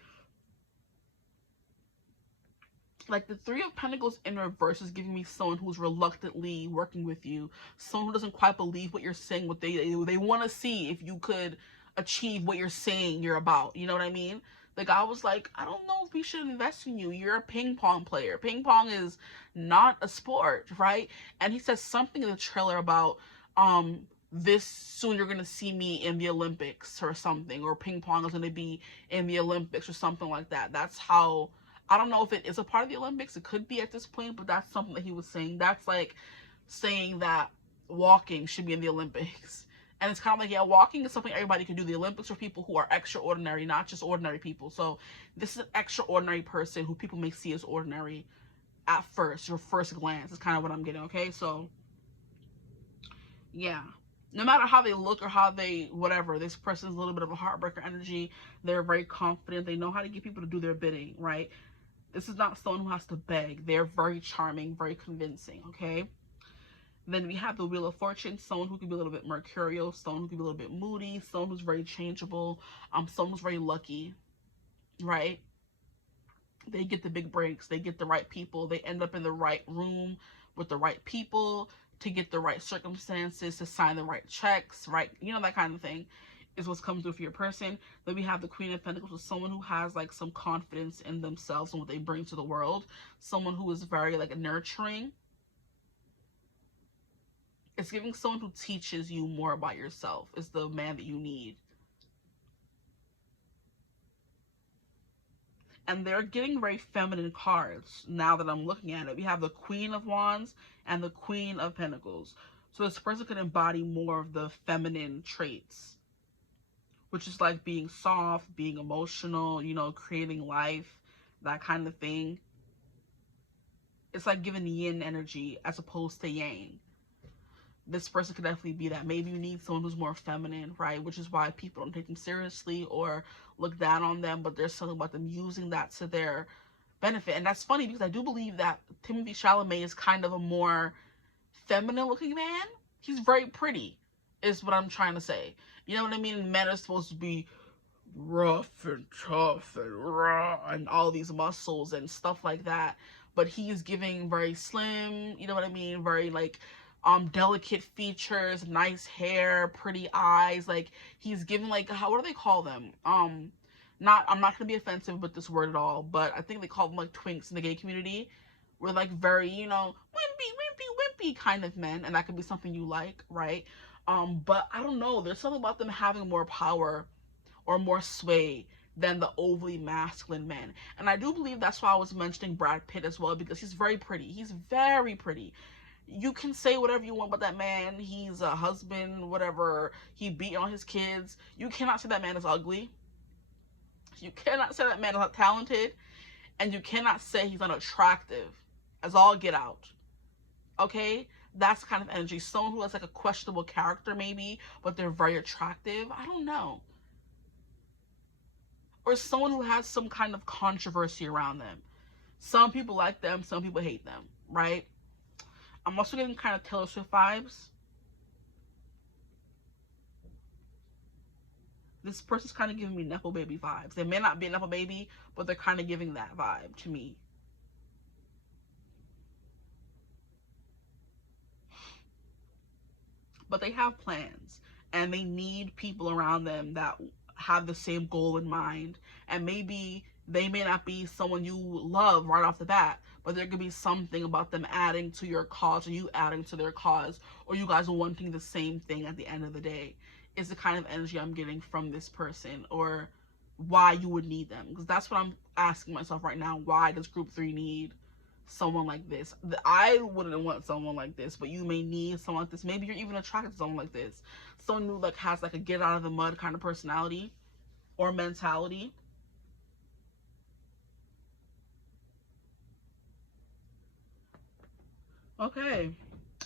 Like the Three of Pentacles in reverse is giving me someone who's reluctantly working with you, someone who doesn't quite believe what you're saying, what they want to see if you could achieve what you're saying you're about. You know what I mean? The guy was like, I don't know if we should invest in you. You're a ping pong player. Ping pong is not a sport, right? And he says something in the trailer about this soon you're gonna see me in the Olympics or something, or ping pong is gonna be in the Olympics or something like that. That's how, I don't know if it is a part of the Olympics. It could be at this point, but that's something that he was saying. That's like saying that walking should be in the Olympics. And it's kind of like, yeah, walking is something everybody can do. The Olympics are people who are extraordinary, not just ordinary people. So this is an extraordinary person who people may see as ordinary at first, your first glance is kind of what I'm getting, okay? So, yeah. No matter how they look or how they, whatever, this person's a little bit of a heartbreaker energy. They're very confident. They know how to get people to do their bidding, right? This is not someone who has to beg. They're very charming, very convincing, okay? Then we have the Wheel of Fortune, someone who can be a little bit mercurial, someone who can be a little bit moody, someone who's very changeable, someone who's very lucky, right? They get the big breaks. They get the right people. They end up in the right room with the right people to get the right circumstances, to sign the right checks, right? You know, that kind of thing is what's coming through for your person. Then we have the Queen of Pentacles, with someone who has like some confidence in themselves and what they bring to the world. Someone who is very like nurturing. It's giving someone who teaches you more about yourself is the man that you need. And they're getting very feminine cards now that I'm looking at it. We have the Queen of Wands and the Queen of Pentacles. So this person could embody more of the feminine traits, which is like being soft, being emotional, you know, creating life, that kind of thing. It's like giving yin energy as opposed to yang. This person could definitely be that. Maybe you need someone who's more feminine, right? Which is why people don't take them seriously or look down on them, but there's something about them using that to their benefit. And that's funny because I do believe that Timothée Chalamet is kind of a more feminine looking man. He's very pretty, is what I'm trying to say. You know what I mean? Men are supposed to be rough and tough and raw and all these muscles and stuff like that. But he's giving very slim, you know what I mean? Very like delicate features, nice hair, pretty eyes. Like he's giving like, what do they call them? I'm not gonna be offensive with this word at all, but I think they call them like twinks in the gay community. We're like very, you know, wimpy kind of men, and that could be something you like, right? But I don't know, there's something about them having more power or more sway than the overly masculine men. And I do believe that's why I was mentioning Brad Pitt as well, because he's very pretty. He's very pretty. You can say whatever you want about that man. He's a husband, whatever. He beat on his kids. You cannot say that man is ugly. You cannot say that man is not talented. And you cannot say he's unattractive. As all get out. Okay? That's the kind of energy. Someone who has like a questionable character maybe, but they're very attractive. I don't know. Or someone who has some kind of controversy around them. Some people like them, some people hate them, right? I'm also getting kind of Taylor Swift vibes. This person's kind of giving me Nepo Baby vibes. They may not be a Nepo Baby, but they're kind of giving that vibe to me. But they have plans, and they need people around them that have the same goal in mind. And maybe they may not be someone you love right off the bat, but there could be something about them adding to your cause, or you adding to their cause, or you guys wanting the same thing at the end of the day, is the kind of energy I'm getting from this person, or why you would need them. Because that's what I'm asking myself right now. Why does group 3 need someone like this? I wouldn't want someone like this, but you may need someone like this. Maybe you're even attracted to someone like this. Someone who like has like a get out of the mud kind of personality or mentality. Okay.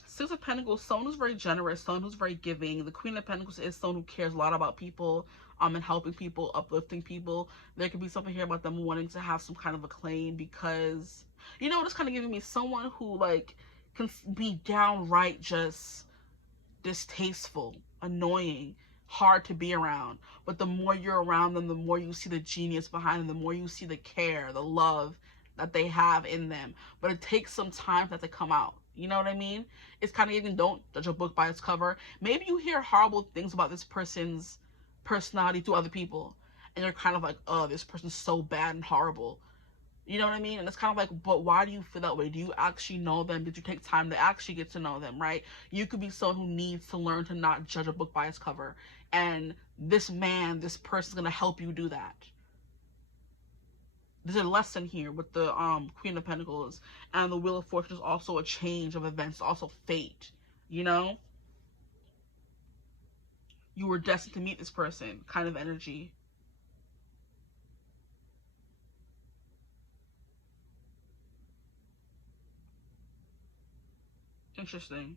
Six of Pentacles, someone who's very generous, someone who's very giving. The Queen of Pentacles is someone who cares a lot about people, and helping people, uplifting people. There could be something here about them wanting to have some kind of acclaim, because, you know what, it's kind of giving me someone who, like, can be downright just distasteful, annoying, hard to be around. But the more you're around them, the more you see the genius behind them, the more you see the care, the love that they have in them. But it takes some time for that to come out. You know what I mean? It's kind of even, don't judge a book by its cover. Maybe you hear horrible things about this person's personality through other people, and you're kind of like, oh, this person's so bad and horrible. You know what I mean? And it's kind of like, but why do you feel that way? Do you actually know them? Did you take time to actually get to know them, right? You could be someone who needs to learn to not judge a book by its cover. And this man, this person's going to help you do that. There's a lesson here with the Queen of Pentacles, and the Wheel of Fortune is also a change of events, also fate, you know? You were destined to meet this person kind of energy. Interesting.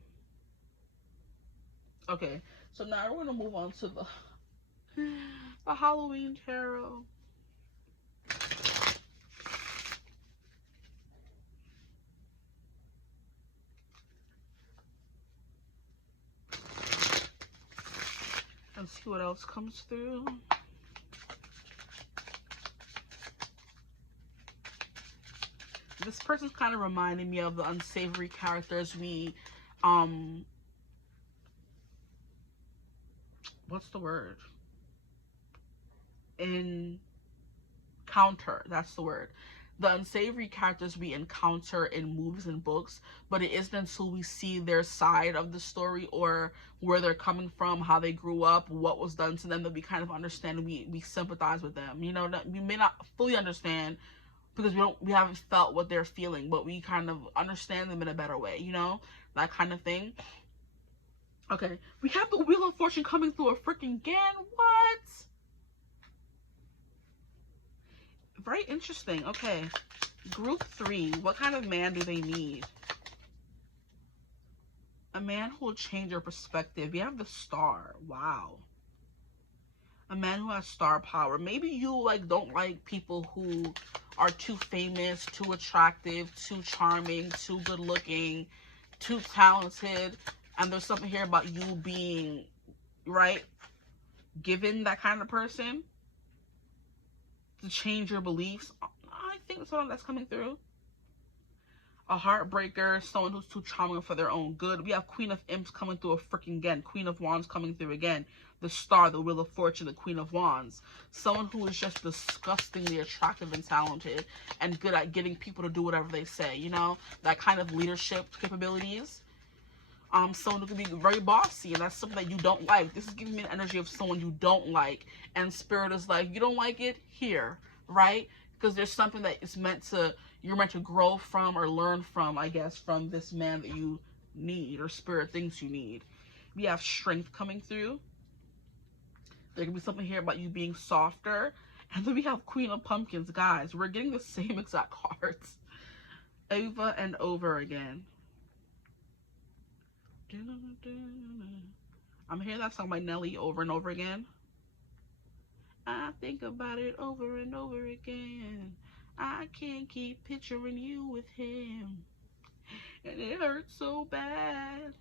Okay, so now we're going to move on to the Halloween tarot. And see what else comes through. This person's kind of reminding me of the unsavory characters we, what's the word? Encounter, that's the word. The unsavory characters we encounter in movies and books, but it isn't until we see their side of the story, or where they're coming from, how they grew up, what was done to them, that we kind of understand, and we sympathize with them. You know, we may not fully understand, because we haven't felt what they're feeling, but we kind of understand them in a better way, you know, that kind of thing. Okay, we have the Wheel of Fortune coming through a freaking again. What? Very interesting. Okay, group 3, what kind of man do they need? A man who will change your perspective. You have the Star. Wow. A man who has star power. Maybe you like don't like people who are too famous, too attractive, too charming, too good looking, too talented, and there's something here about you being, right, given that kind of person to change your beliefs. I think that's coming through. A heartbreaker, someone who's too charming for their own good. We have Queen of Imps coming through a freaking again. Queen of Wands coming through again. The Star, the Wheel of Fortune, the Queen of Wands. Someone who is just disgustingly attractive and talented, and good at getting people to do whatever they say, you know? That kind of leadership capabilities. Someone who can be very bossy, and that's something that you don't like. This is giving me an energy of someone you don't like. And Spirit is like, you don't like it? Here, right? Because there's something that is you're meant to grow from, or learn from, I guess, from this man that you need, or Spirit thinks you need. We have Strength coming through. There can be something here about you being softer. And then we have Queen of Pumpkins. Guys, we're getting the same exact cards over and over again. I'm hearing that song by Nelly over and over again. I think about it over and over again. I can't keep picturing you with him, and it hurts so bad,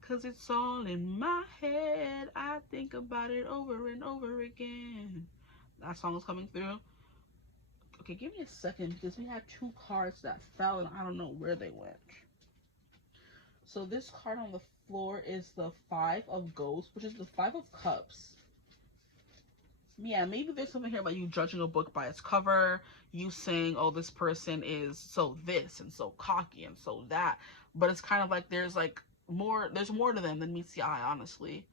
'cause it's all in my head. I think about it over and over again. That song is coming through. Okay, give me a second, because we had 2 cards that fell, and I don't know where they went. So this card on the floor is the 5 of Ghosts, which is the 5 of Cups. Yeah, maybe there's something here about you judging a book by its cover, you saying, oh, this person is so this and so cocky and so that. But it's kind of like there's more to them than meets the eye, honestly.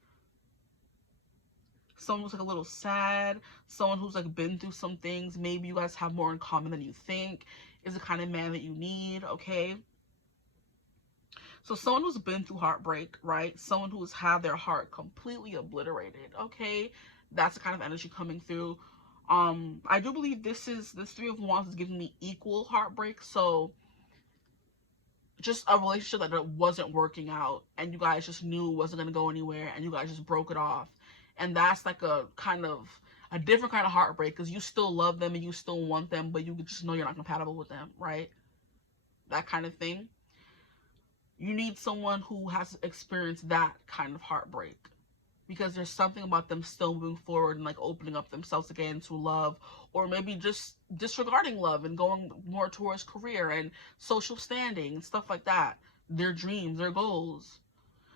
Someone who's like a little sad, someone who's like been through some things. Maybe you guys have more in common than you think, is the kind of man that you need, okay? So someone who's been through heartbreak, right? Someone who's had their heart completely obliterated, okay? That's the kind of energy coming through. I do believe this Three of Wands is giving me equal heartbreak. So just a relationship that wasn't working out and you guys just knew it wasn't going to go anywhere and you guys just broke it off. And that's like a different kind of heartbreak, because you still love them and you still want them, but you just know you're not compatible with them, right? That kind of thing. You need someone who has experienced that kind of heartbreak, because there's something about them still moving forward and like opening up themselves again to love, or maybe just disregarding love and going more towards career and social standing and stuff like that. Their dreams, their goals.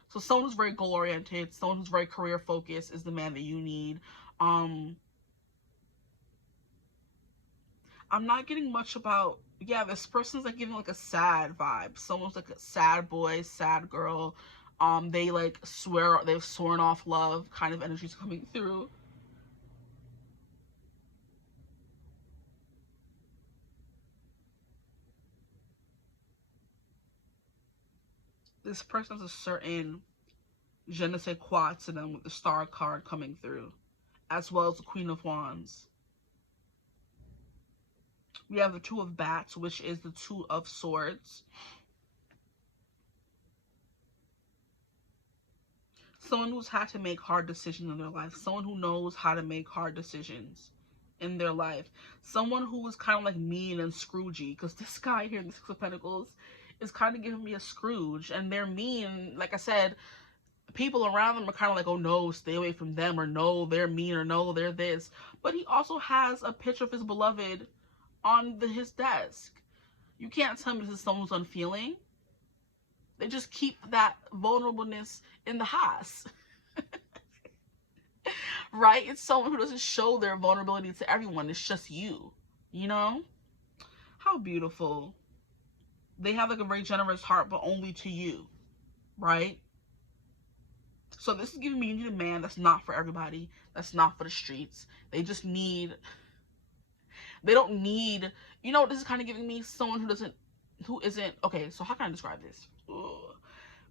So someone who's very goal oriented, someone who's very career focused is the man that you need. I'm not getting much about, yeah, this person's like giving like a sad vibe. Someone's like a sad boy, sad girl. They like they've sworn off love kind of energies coming through. This person has a certain je ne sais quoi to them with the Star card coming through, as well as the Queen of Wands. We have the Two of Bats, which is the Two of Swords. Someone who's had to make hard decisions in their life. Someone who knows how to make hard decisions in their life. Someone who is kind of like mean and Scroogey, because this guy here in the Six of Pentacles is kind of giving me a Scrooge, and they're mean. Like I said, people around them are kind of like, oh no, stay away from them, or no, they're mean, or no, they're this. But he also has a picture of his beloved on his desk. You can't tell me this is someone who's unfeeling. They just keep that vulnerableness in the house. Right? It's someone who doesn't show their vulnerability to everyone. It's just you. You know? How beautiful. They have like a very generous heart, but only to you. Right? So this is giving me, you need a man that's not for everybody. That's not for the streets. They just need... They don't need... You know, this is kind of giving me someone who isn't... Okay, so how can I describe this? Ugh.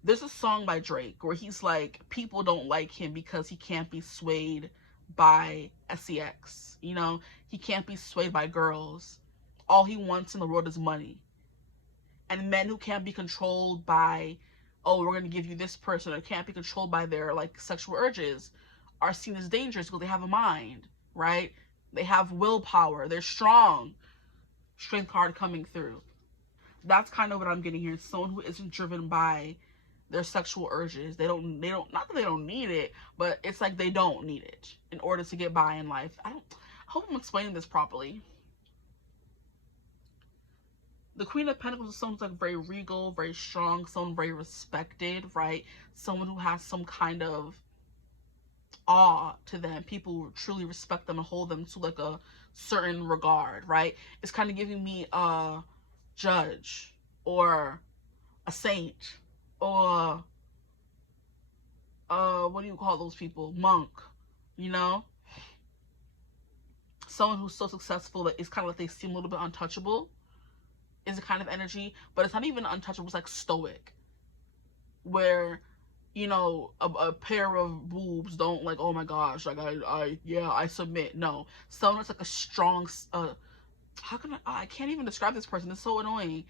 There's a song by Drake where he's like, people don't like him because he can't be swayed by sex. You know, he can't be swayed by girls. All he wants in the world is money. And men who can't be controlled by, oh, we're going to give you this person, or can't be controlled by their like sexual urges, are seen as dangerous because they have a mind, right? They have willpower. They're strong. Strength card coming through. That's kind of what I'm getting here. Someone who isn't driven by their sexual urges. They don't, not that they don't need it, but it's like they don't need it in order to get by in life. I hope I'm explaining this properly. The Queen of Pentacles is someone who's like very regal, very strong, someone very respected, right? Someone who has some kind of awe to them. People truly respect them and hold them to like a certain regard, right? It's kind of giving me a judge or a saint, or what do you call those people? Monk, you know? Someone who's so successful that it's kind of like they seem a little bit untouchable is a kind of energy, but it's not even untouchable, it's like stoic, where, you know, a pair of boobs don't like, oh my gosh, like I submit. No, someone that's like a strong, how can I can't even describe this person, it's so annoying.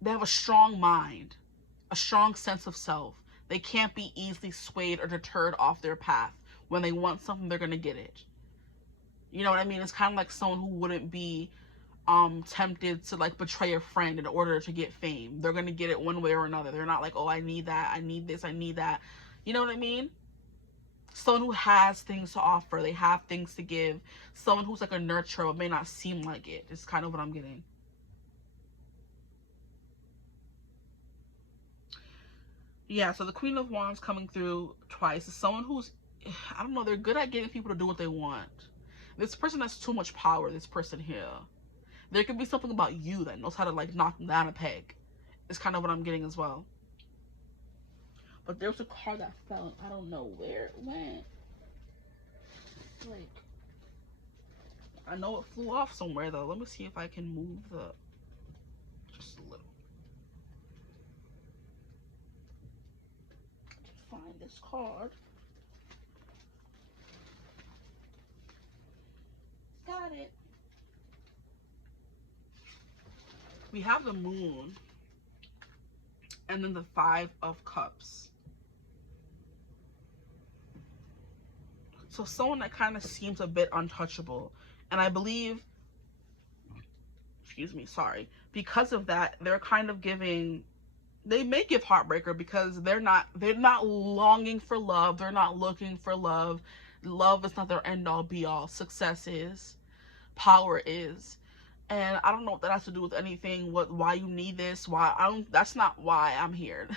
They have a strong mind, a strong sense of self. They can't be easily swayed or deterred off their path. When they want something, they're gonna get it. You know what I mean? It's kind of like someone who wouldn't be tempted to like betray a friend in order to get fame. They're gonna get it one way or another. They're not like, oh, I need that, I need this, I need that. You know what I mean? Someone who has things to offer. They have things to give. Someone who's like a nurturer but may not seem like it. It's kind of what I'm getting. Yeah, so the Queen of Wands coming through twice is someone who's I don't know, they're good at getting people to do what they want. This person has too much power, this person here. There could be something about you that knows how to like knock them down a peg. It's kind of what I'm getting as well. But there's a card that fell and I don't know where it went. Like, I know it flew off somewhere though. Let me see if I can move the, just a little. Find this card. Got it. We have the Moon and then the Five of Cups. So someone that kind of seems a bit untouchable. And I believe, excuse me, sorry, because of that, they're kind of giving, they may give heartbreaker because they're not longing for love. They're not looking for love. Love is not their end all be all. Success is. Power is. And I don't know what that has to do with anything, why you need this, that's not why I'm here.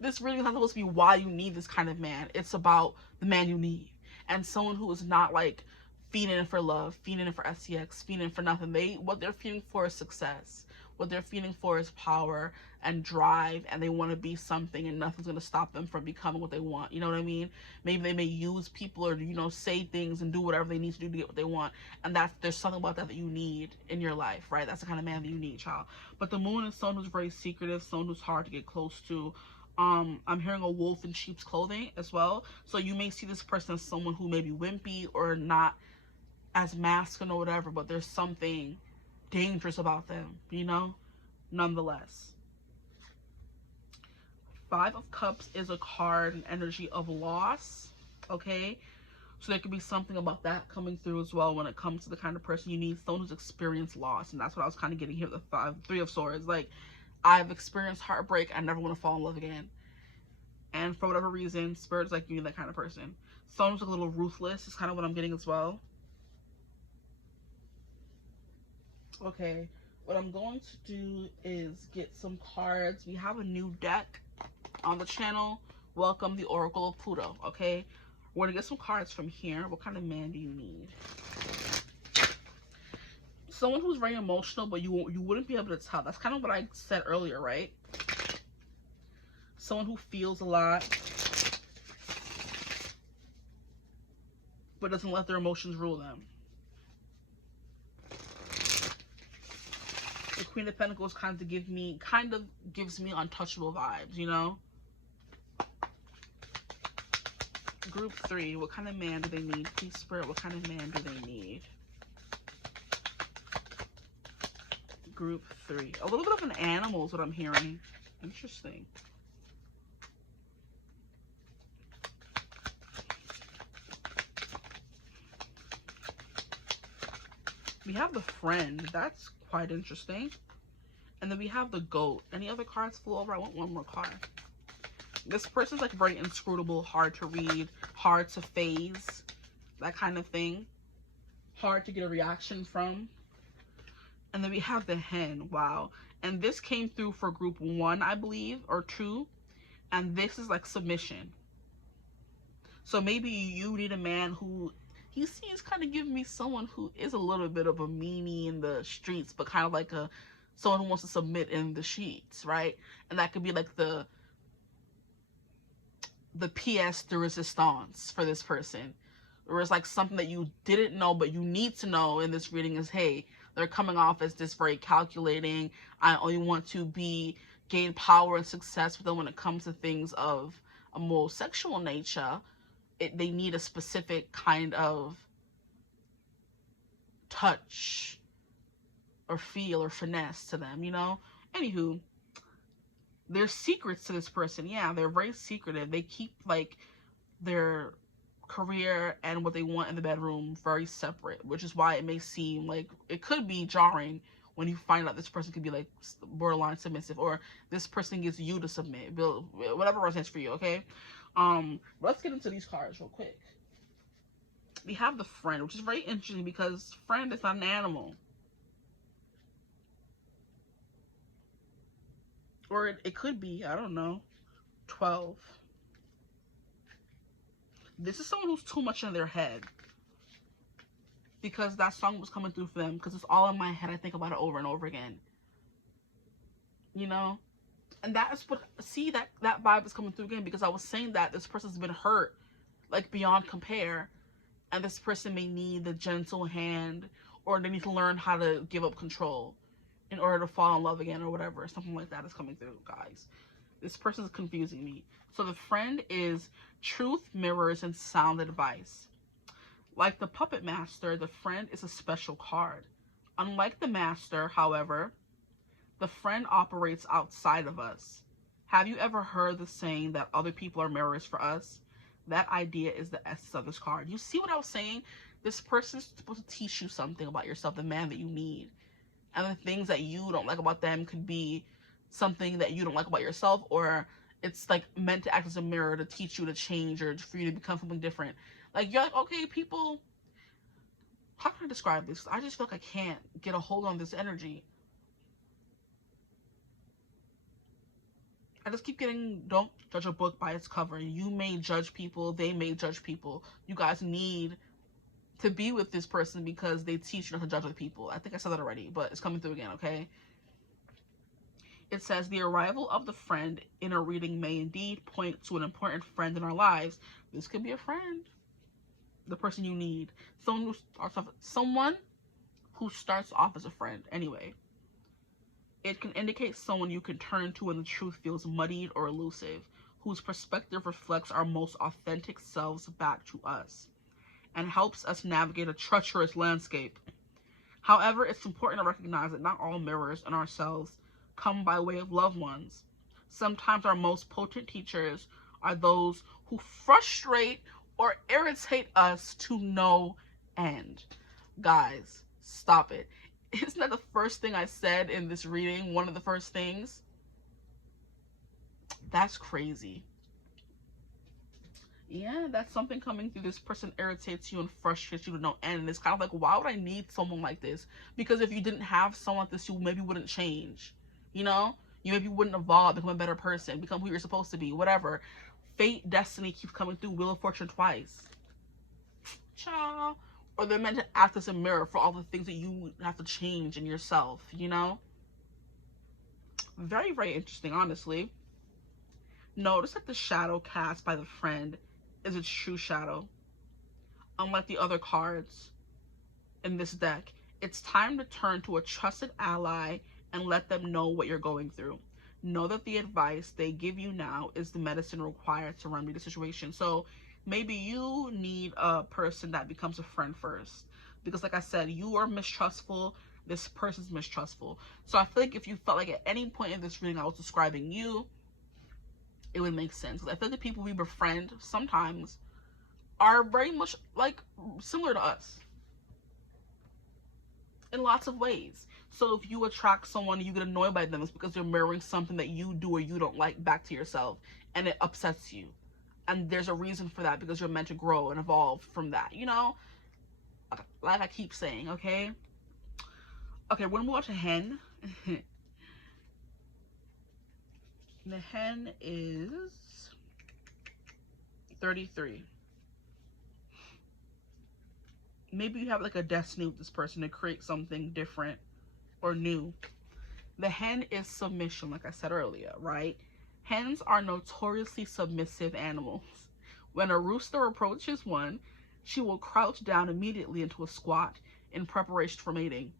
This really is not supposed to be why you need this kind of man. It's about the man you need. And someone who is not like feeding for love, feeding for SEX, feeding for nothing. What they're feeding for is success. What they're feeding for is power and drive, and they want to be something, and nothing's going to stop them from becoming what they want. You know what I mean? Maybe they may use people or, you know, say things and do whatever they need to do to get what they want. And there's something about that you need in your life, right? That's the kind of man that you need, child. But the Moon is someone who's very secretive, someone who's hard to get close to. I'm hearing a wolf in sheep's clothing as well. So you may see this person as someone who may be wimpy or not as masculine or whatever, but there's something dangerous about them, you know, nonetheless. Five of Cups is a card and energy of loss, okay? So there could be something about that coming through as well when it comes to the kind of person you need, someone who's experienced loss. And that's what I was kind of getting here with the Three of Swords. Like, I've experienced heartbreak. I never want to fall in love again. And for whatever reason, Spirit's like, you need that kind of person. Someone who's a little ruthless is kind of what I'm getting as well. Okay, what I'm going to do is get some cards. We have a new deck on the channel. Welcome, the Oracle of Pluto, okay? We're going to get some cards from here. What kind of man do you need? Someone who's very emotional, but you wouldn't be able to tell. That's kind of what I said earlier, right? Someone who feels a lot, but doesn't let their emotions rule them. The Queen of Pentacles kind of gives me untouchable vibes, you know? Group 3, what kind of man do they need? Please, Spirit, what kind of man do they need? Group 3. A little bit of an animal is what I'm hearing. Interesting. We have the Friend. That's quite interesting. And then we have the Goat. Any other cards flew over? I want one more card. This person's like very inscrutable, hard to read, hard to phase, that kind of thing. Hard to get a reaction from. And then we have the Hen. Wow. And this came through for group 1, I believe, or 2. And this is like submission. So maybe you need a man who, he seems kind of giving me someone who is a little bit of a meanie in the streets, but kind of like someone who wants to submit in the sheets, right? And that could be like the pièce de résistance for this person. Or it's like something that you didn't know, but you need to know in this reading is, hey, they're coming off as this very calculating. I only want to gain power and success, but then when it comes to things of a more sexual nature, they need a specific kind of touch or feel or finesse to them, you know? Anywho, there's secrets to this person. Yeah, they're very secretive. They keep like their career and what they want in the bedroom very separate, which is why it may seem like it could be jarring when you find out this person could be like borderline submissive, or this person gets you to submit, whatever resonates for you, okay? Let's get into these cards real quick. We have the Friend, which is very interesting because Friend is not an animal. Or it could be, I don't know, 12. This is someone who's too much in their head. Because that song was coming through for them. Because it's all in my head. I think about it over and over again. You know? And that is what, see, that vibe is coming through again. Because I was saying that this person's been hurt, like, beyond compare. And this person may need the gentle hand, or they need to learn how to give up control in order to fall in love again, or whatever. Something like that is coming through, guys. This person is confusing me. So the friend is truth, mirrors, and sound advice. Like the puppet master, the friend is a special card. Unlike the master, however, the friend operates outside of us. Have you ever heard the saying that other people are mirrors for us? That idea is the essence of this card. You see what I was saying? This person is supposed to teach you something about yourself, the man that you need. And the things that you don't like about them could be something that you don't like about yourself, or it's like meant to act as a mirror to teach you to change or for you to become something different. Like, you're like, okay, people, how can I describe this? I just feel like I can't get a hold on this energy. I just keep getting, don't judge a book by its cover. You may judge people, they may judge people. You guys need to be with this person because they teach you not to judge other people. I think I said that already, but it's coming through again, okay? It says, the arrival of the friend in a reading may indeed point to an important friend in our lives. This could be a friend. The person you need. Someone who starts off as a friend. Anyway. It can indicate someone you can turn to when the truth feels muddied or elusive, whose perspective reflects our most authentic selves back to us, and helps us navigate a treacherous landscape. However, it's important to recognize that not all mirrors in ourselves come by way of loved ones. Sometimes our most potent teachers are those who frustrate or irritate us to no end. Guys, stop it. Isn't that the first thing I said in this reading? One of the first things? That's crazy. Yeah, that's something coming through. This person irritates you and frustrates you to no end. And it's kind of like, why would I need someone like this? Because if you didn't have someone like this, you maybe wouldn't change. You know? You maybe wouldn't evolve, become a better person, become who you're supposed to be, whatever. Fate, destiny keeps coming through. Wheel of Fortune twice. Ciao. Or they're meant to act as a mirror for all the things that you have to change in yourself, you know? Very, very interesting, honestly. Notice that the shadow cast by the friend is its true shadow. Unlike the other cards in this deck, it's time to turn to a trusted ally and let them know what you're going through. Know that the advice they give you now is the medicine required to remedy the situation. So maybe you need a person that becomes a friend first. Because like I said, you are mistrustful. This person's mistrustful. So I feel like if you felt like at any point in this reading I was describing you, it would make sense. I feel like the people we befriend sometimes are very much like similar to us in lots of ways. So if you attract someone, you get annoyed by them, it's because they're mirroring something that you do or you don't like back to yourself, and it upsets you. And there's a reason for that, because you're meant to grow and evolve from that, you know? Like I keep saying, okay? Okay, we're gonna move on to hen. The hen is 33. Maybe you have like a destiny with this person to create something different or new. The hen is submission, like I said earlier, right? Hens are notoriously submissive animals. When a rooster approaches one, she will crouch down immediately into a squat in preparation for mating.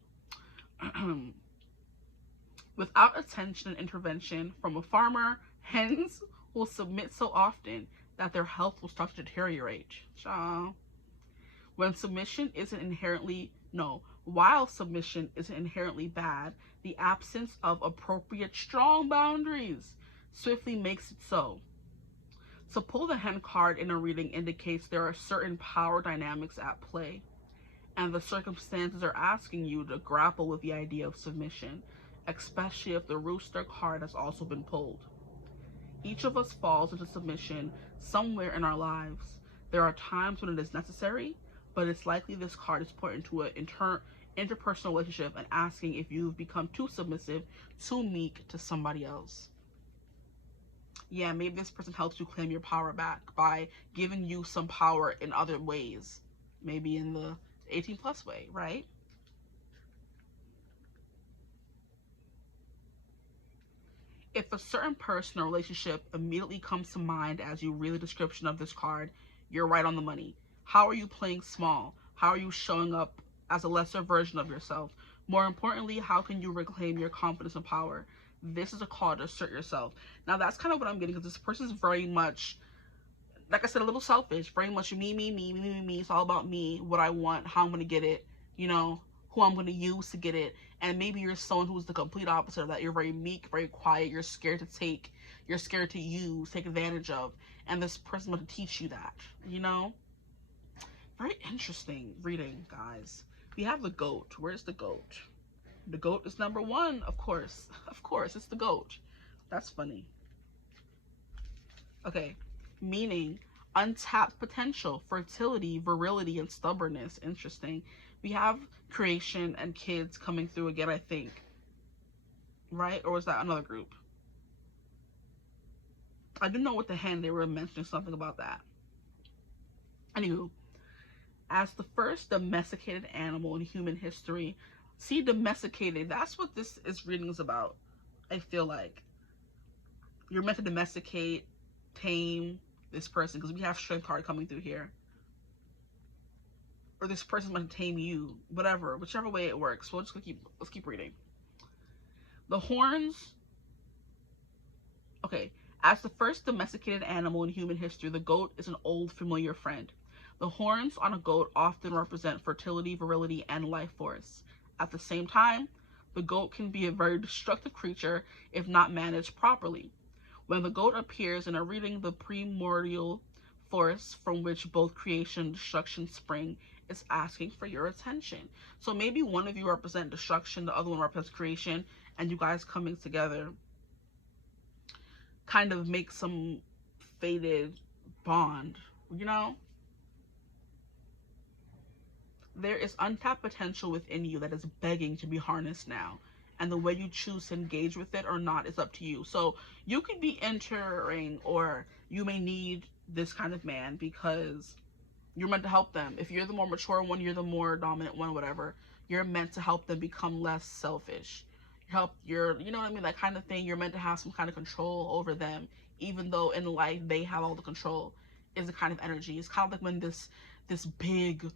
Without attention and intervention from a farmer, hens will submit so often that their health will start to deteriorate. When submission isn't inherently, while submission isn't inherently bad, the absence of appropriate strong boundaries swiftly makes it so. To pull the hen card in a reading indicates there are certain power dynamics at play, and the circumstances are asking you to grapple with the idea of submission, especially if the rooster card has also been pulled. Each of us falls into submission somewhere in our lives. There are times when it is necessary, but it's likely this card is pointing to an interpersonal relationship and asking if you've become too submissive, too meek to somebody else. Yeah, maybe this person helps you claim your power back by giving you some power in other ways. Maybe in the 18 plus way, right? If a certain person or relationship immediately comes to mind as you read the description of this card, you're right on the money. How are you playing small? How are you showing up as a lesser version of yourself? More importantly, how can you reclaim your confidence and power? This is a call to assert yourself. Now, that's kind of what I'm getting, because this person is very much, like I said, a little selfish. Very much me, me, me, me, me, me. It's all about me, what I want, how I'm going to get it, you know, who I'm going to use to get it. And maybe you're someone who's the complete opposite of that. You're very meek, very quiet. You're scared to take, you're scared to use, take advantage of. And this person's going to teach you that, you know? Very interesting reading, guys. We have the goat. Where's the goat? The goat is number one, of course. Of course, it's the goat. That's funny. Okay, meaning untapped potential, fertility, virility, and stubbornness. Interesting. We have creation and kids coming through again, I think. Right? Or was that another group? I didn't know with the hen, they were mentioning something about that. Anywho, as the first domesticated animal in human history, see, domesticated, that's what this reading is about, I feel like. You're meant to domesticate, tame this person, because we have strength card coming through here. Or this person's meant to tame you, whatever, whichever way it works. We'll just let's keep reading. The horns. Okay, as the first domesticated animal in human history, the goat is an old familiar friend. The horns on a goat often represent fertility, virility, and life force. At the same time, the goat can be a very destructive creature if not managed properly. When the goat appears in a reading, the primordial force from which both creation and destruction spring is asking for your attention. So maybe one of you represent destruction, the other one represents creation, and you guys coming together kind of make some fated bond, you know? There is untapped potential within you that is begging to be harnessed now. And the way you choose to engage with it or not is up to you. So you could be entering, or you may need this kind of man because you're meant to help them. If you're the more mature one, you're the more dominant one, whatever. You're meant to help them become less selfish. You know what I mean? That kind of thing. You're meant to have some kind of control over them, even though in life they have all the control. Is the kind of energy. It's kind of like when this big,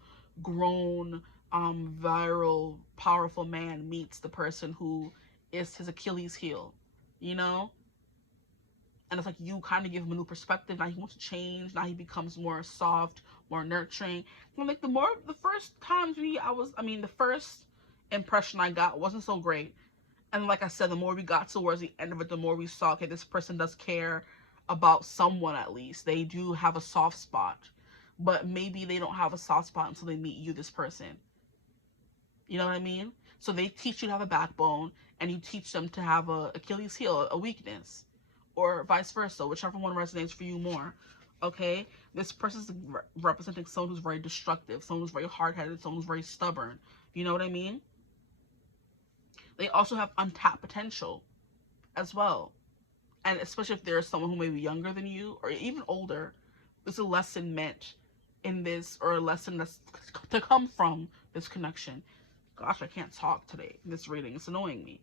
grown, viral, powerful man meets the person who is his Achilles heel, you know? And it's like you kind of give him a new perspective. Now he wants to change. Now he becomes more soft, more nurturing. And like the first times the first impression I got wasn't so great. And like I said, the more we got towards the end of it, the more we saw, okay, this person does care about someone at least. They do have a soft spot. But maybe they don't have a soft spot until they meet you, this person. You know what I mean? So they teach you to have a backbone, and you teach them to have a Achilles heel, a weakness. Or vice versa, whichever one resonates for you more. Okay? This person's representing someone who's very destructive, someone who's very hard-headed, someone who's very stubborn. You know what I mean? They also have untapped potential as well. And especially if there's someone who may be younger than you, or even older, there's a lesson meant in this, or a lesson that's to come from this connection. Gosh, I can't talk today in this reading. It's annoying me.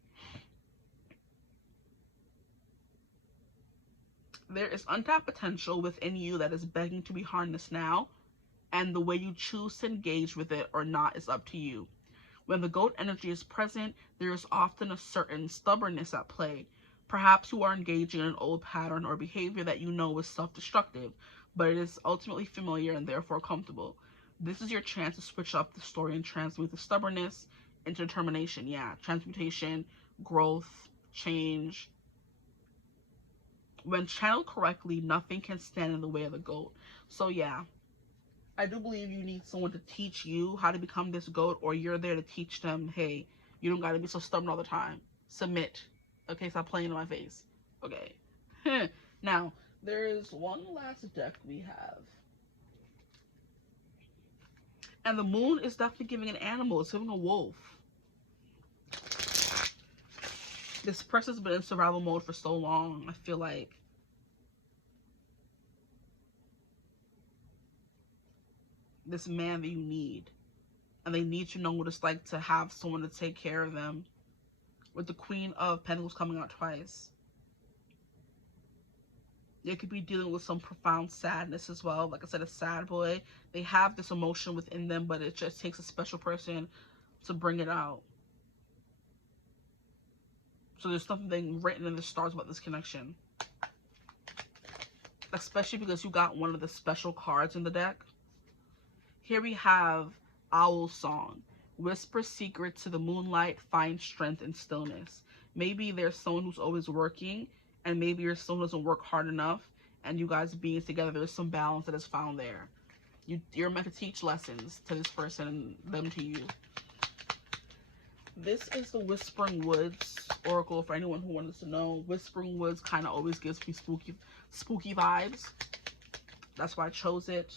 There is untapped potential within you that is begging to be harnessed now, and the way you choose to engage with it or not is up to you. When the goat energy is present, there is often a certain stubbornness at play. Perhaps you are engaging in an old pattern or behavior that you know is self-destructive, but it is ultimately familiar and therefore comfortable. This is your chance to switch up the story and transmute the stubbornness into determination. Yeah, transmutation, growth, change. When channeled correctly, nothing can stand in the way of the goat. So yeah, I do believe you need someone to teach you how to become this goat, or you're there to teach them, hey, you don't got to be so stubborn all the time. Submit. Okay, stop playing in my face. Okay. Now, there is one last deck we have. And the moon is definitely giving an animal. It's giving a wolf. This person's been in survival mode for so long. I feel like this man that you need. And they need to know what it's like to have someone to take care of them. With the Queen of Pentacles coming out twice. They could be dealing with some profound sadness as well. Like I said, a sad boy. They have this emotion within them, but it just takes a special person to bring it out. So there's something written in the stars about this connection. Especially because you got one of the special cards in the deck. Here we have Owl Song. Whisper secrets to the moonlight, find strength in stillness. Maybe there's someone who's always working, and maybe you're someone who doesn't work hard enough, and you guys being together, there's some balance that is found there. You're meant to teach lessons to this person and them to you. This is the Whispering Woods Oracle for anyone who wants to know. Whispering Woods kind of always gives me spooky vibes. That's why I chose it.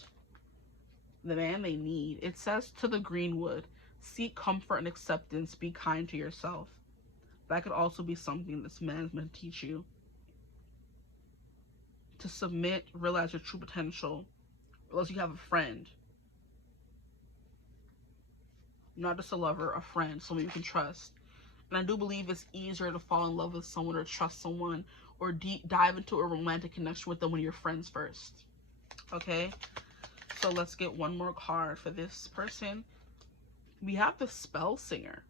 The man they need. It says to the Greenwood, seek comfort and acceptance, be kind to yourself. That could also be something this man is meant to teach you. To submit, realize your true potential. Realize you have a friend. Not just a lover, a friend, someone you can trust. And I do believe it's easier to fall in love with someone or trust someone or dive into a romantic connection with them when you're friends first. Okay? So let's get one more card for this person. We have the Spell Singer.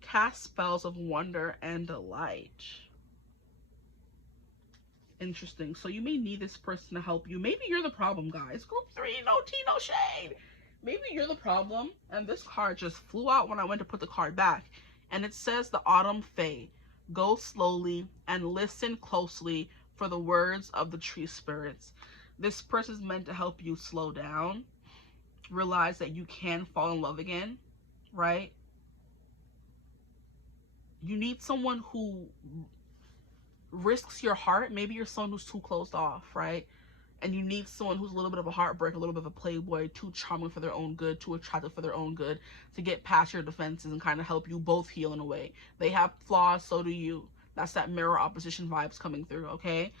Cast spells of wonder and delight. Interesting. So you may need this person to help you. Maybe you're the problem, guys. Group 3, no tea, no shade. Maybe you're the problem. And this card just flew out when I went to put the card back. And it says the Autumn Fae. Go slowly and listen closely for the words of the tree spirits. This person is meant to help you slow down. Realize that you can fall in love again. Right? You need someone who risks your heart. Maybe you're someone who's too closed off, right? And you need someone who's a little bit of a heartbreak, a little bit of a playboy, too charming for their own good, too attractive for their own good, to get past your defenses and kind of help you both heal in a way. They have flaws, so do you. That's that mirror opposition vibes coming through, okay?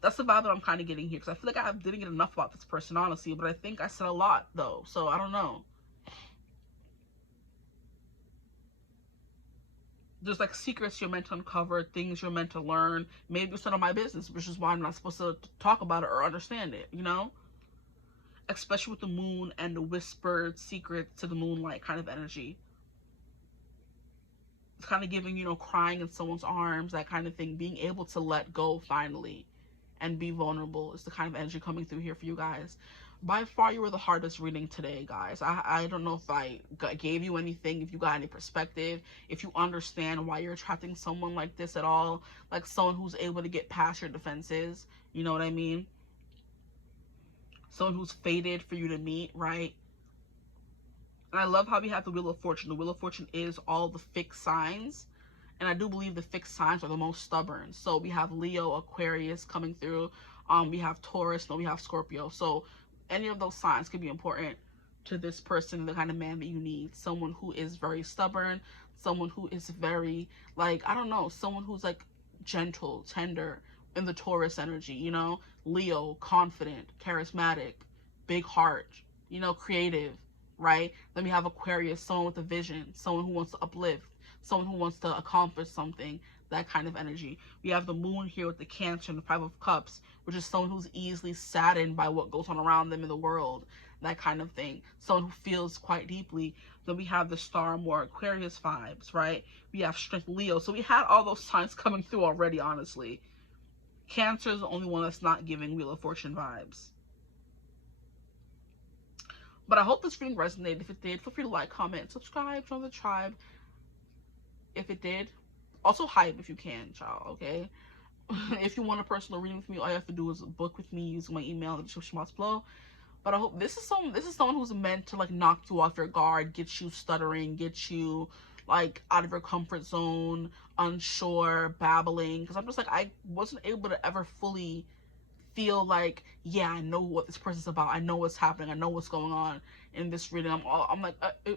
That's the vibe that I'm kind of getting here, because I feel like I didn't get enough about this person, honestly, but I think I said a lot, though, so I don't know. There's like secrets you're meant to uncover, things you're meant to learn. Maybe it's none of my business, which is why I'm not supposed to talk about it or understand it, you know? Especially with the moon and the whispered secrets to the moonlight kind of energy. It's kind of giving, you know, crying in someone's arms, that kind of thing. Being able to let go finally and be vulnerable is the kind of energy coming through here for you guys. By far, you were the hardest reading today, guys. I don't know if I gave you anything, if you got any perspective, if you understand why you're attracting someone like this at all, like someone who's able to get past your defenses, you know what I mean? Someone who's fated for you to meet, right? And I love how we have the Wheel of Fortune. The Wheel of Fortune is all the fixed signs, and I do believe the fixed signs are the most stubborn. So we have Leo, Aquarius coming through, we have Taurus, and we have Scorpio. So any of those signs could be important to this person, the kind of man that you need. Someone who is very stubborn, someone who is very, like, I don't know, someone who's like gentle, tender in the Taurus energy, you know? Leo, confident, charismatic, big heart, you know, creative, right? Then we have Aquarius, someone with a vision, someone who wants to uplift, someone who wants to accomplish something, that kind of energy. We have the moon here with the Cancer and the 5 of Cups, which is someone who's easily saddened by what goes on around them in the world, that kind of thing. Someone who feels quite deeply. Then we have the Star, more Aquarius vibes, right? We have Strength, Leo. So we had all those signs coming through already, honestly. Cancer is the only one that's not giving Wheel of Fortune vibes. But I hope this reading resonated. If it did, feel free to like, comment, subscribe, join the tribe. If it did, also hype if you can, child, okay? If you want a personal reading with me, all you have to do is book with me using my email in the description box below. But I hope this is someone who's meant to like knock you off your guard, get you stuttering, get you like out of your comfort zone, unsure, babbling. Because I'm just like, I wasn't able to ever fully feel like, yeah, I know what this person's about. I know what's happening. I know what's going on in this reading. I'm like,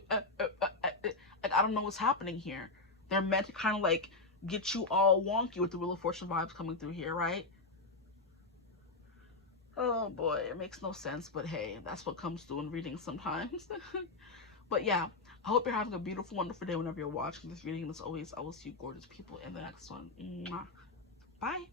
I don't know what's happening here. They're meant to kind of like get you all wonky with the Wheel of Fortune vibes coming through here, right? Oh boy, it makes no sense, but hey, that's what comes through in readings sometimes. But yeah, I hope you're having a beautiful, wonderful day whenever you're watching this reading. And as always, I will see you gorgeous people in the next one. Mwah. Bye.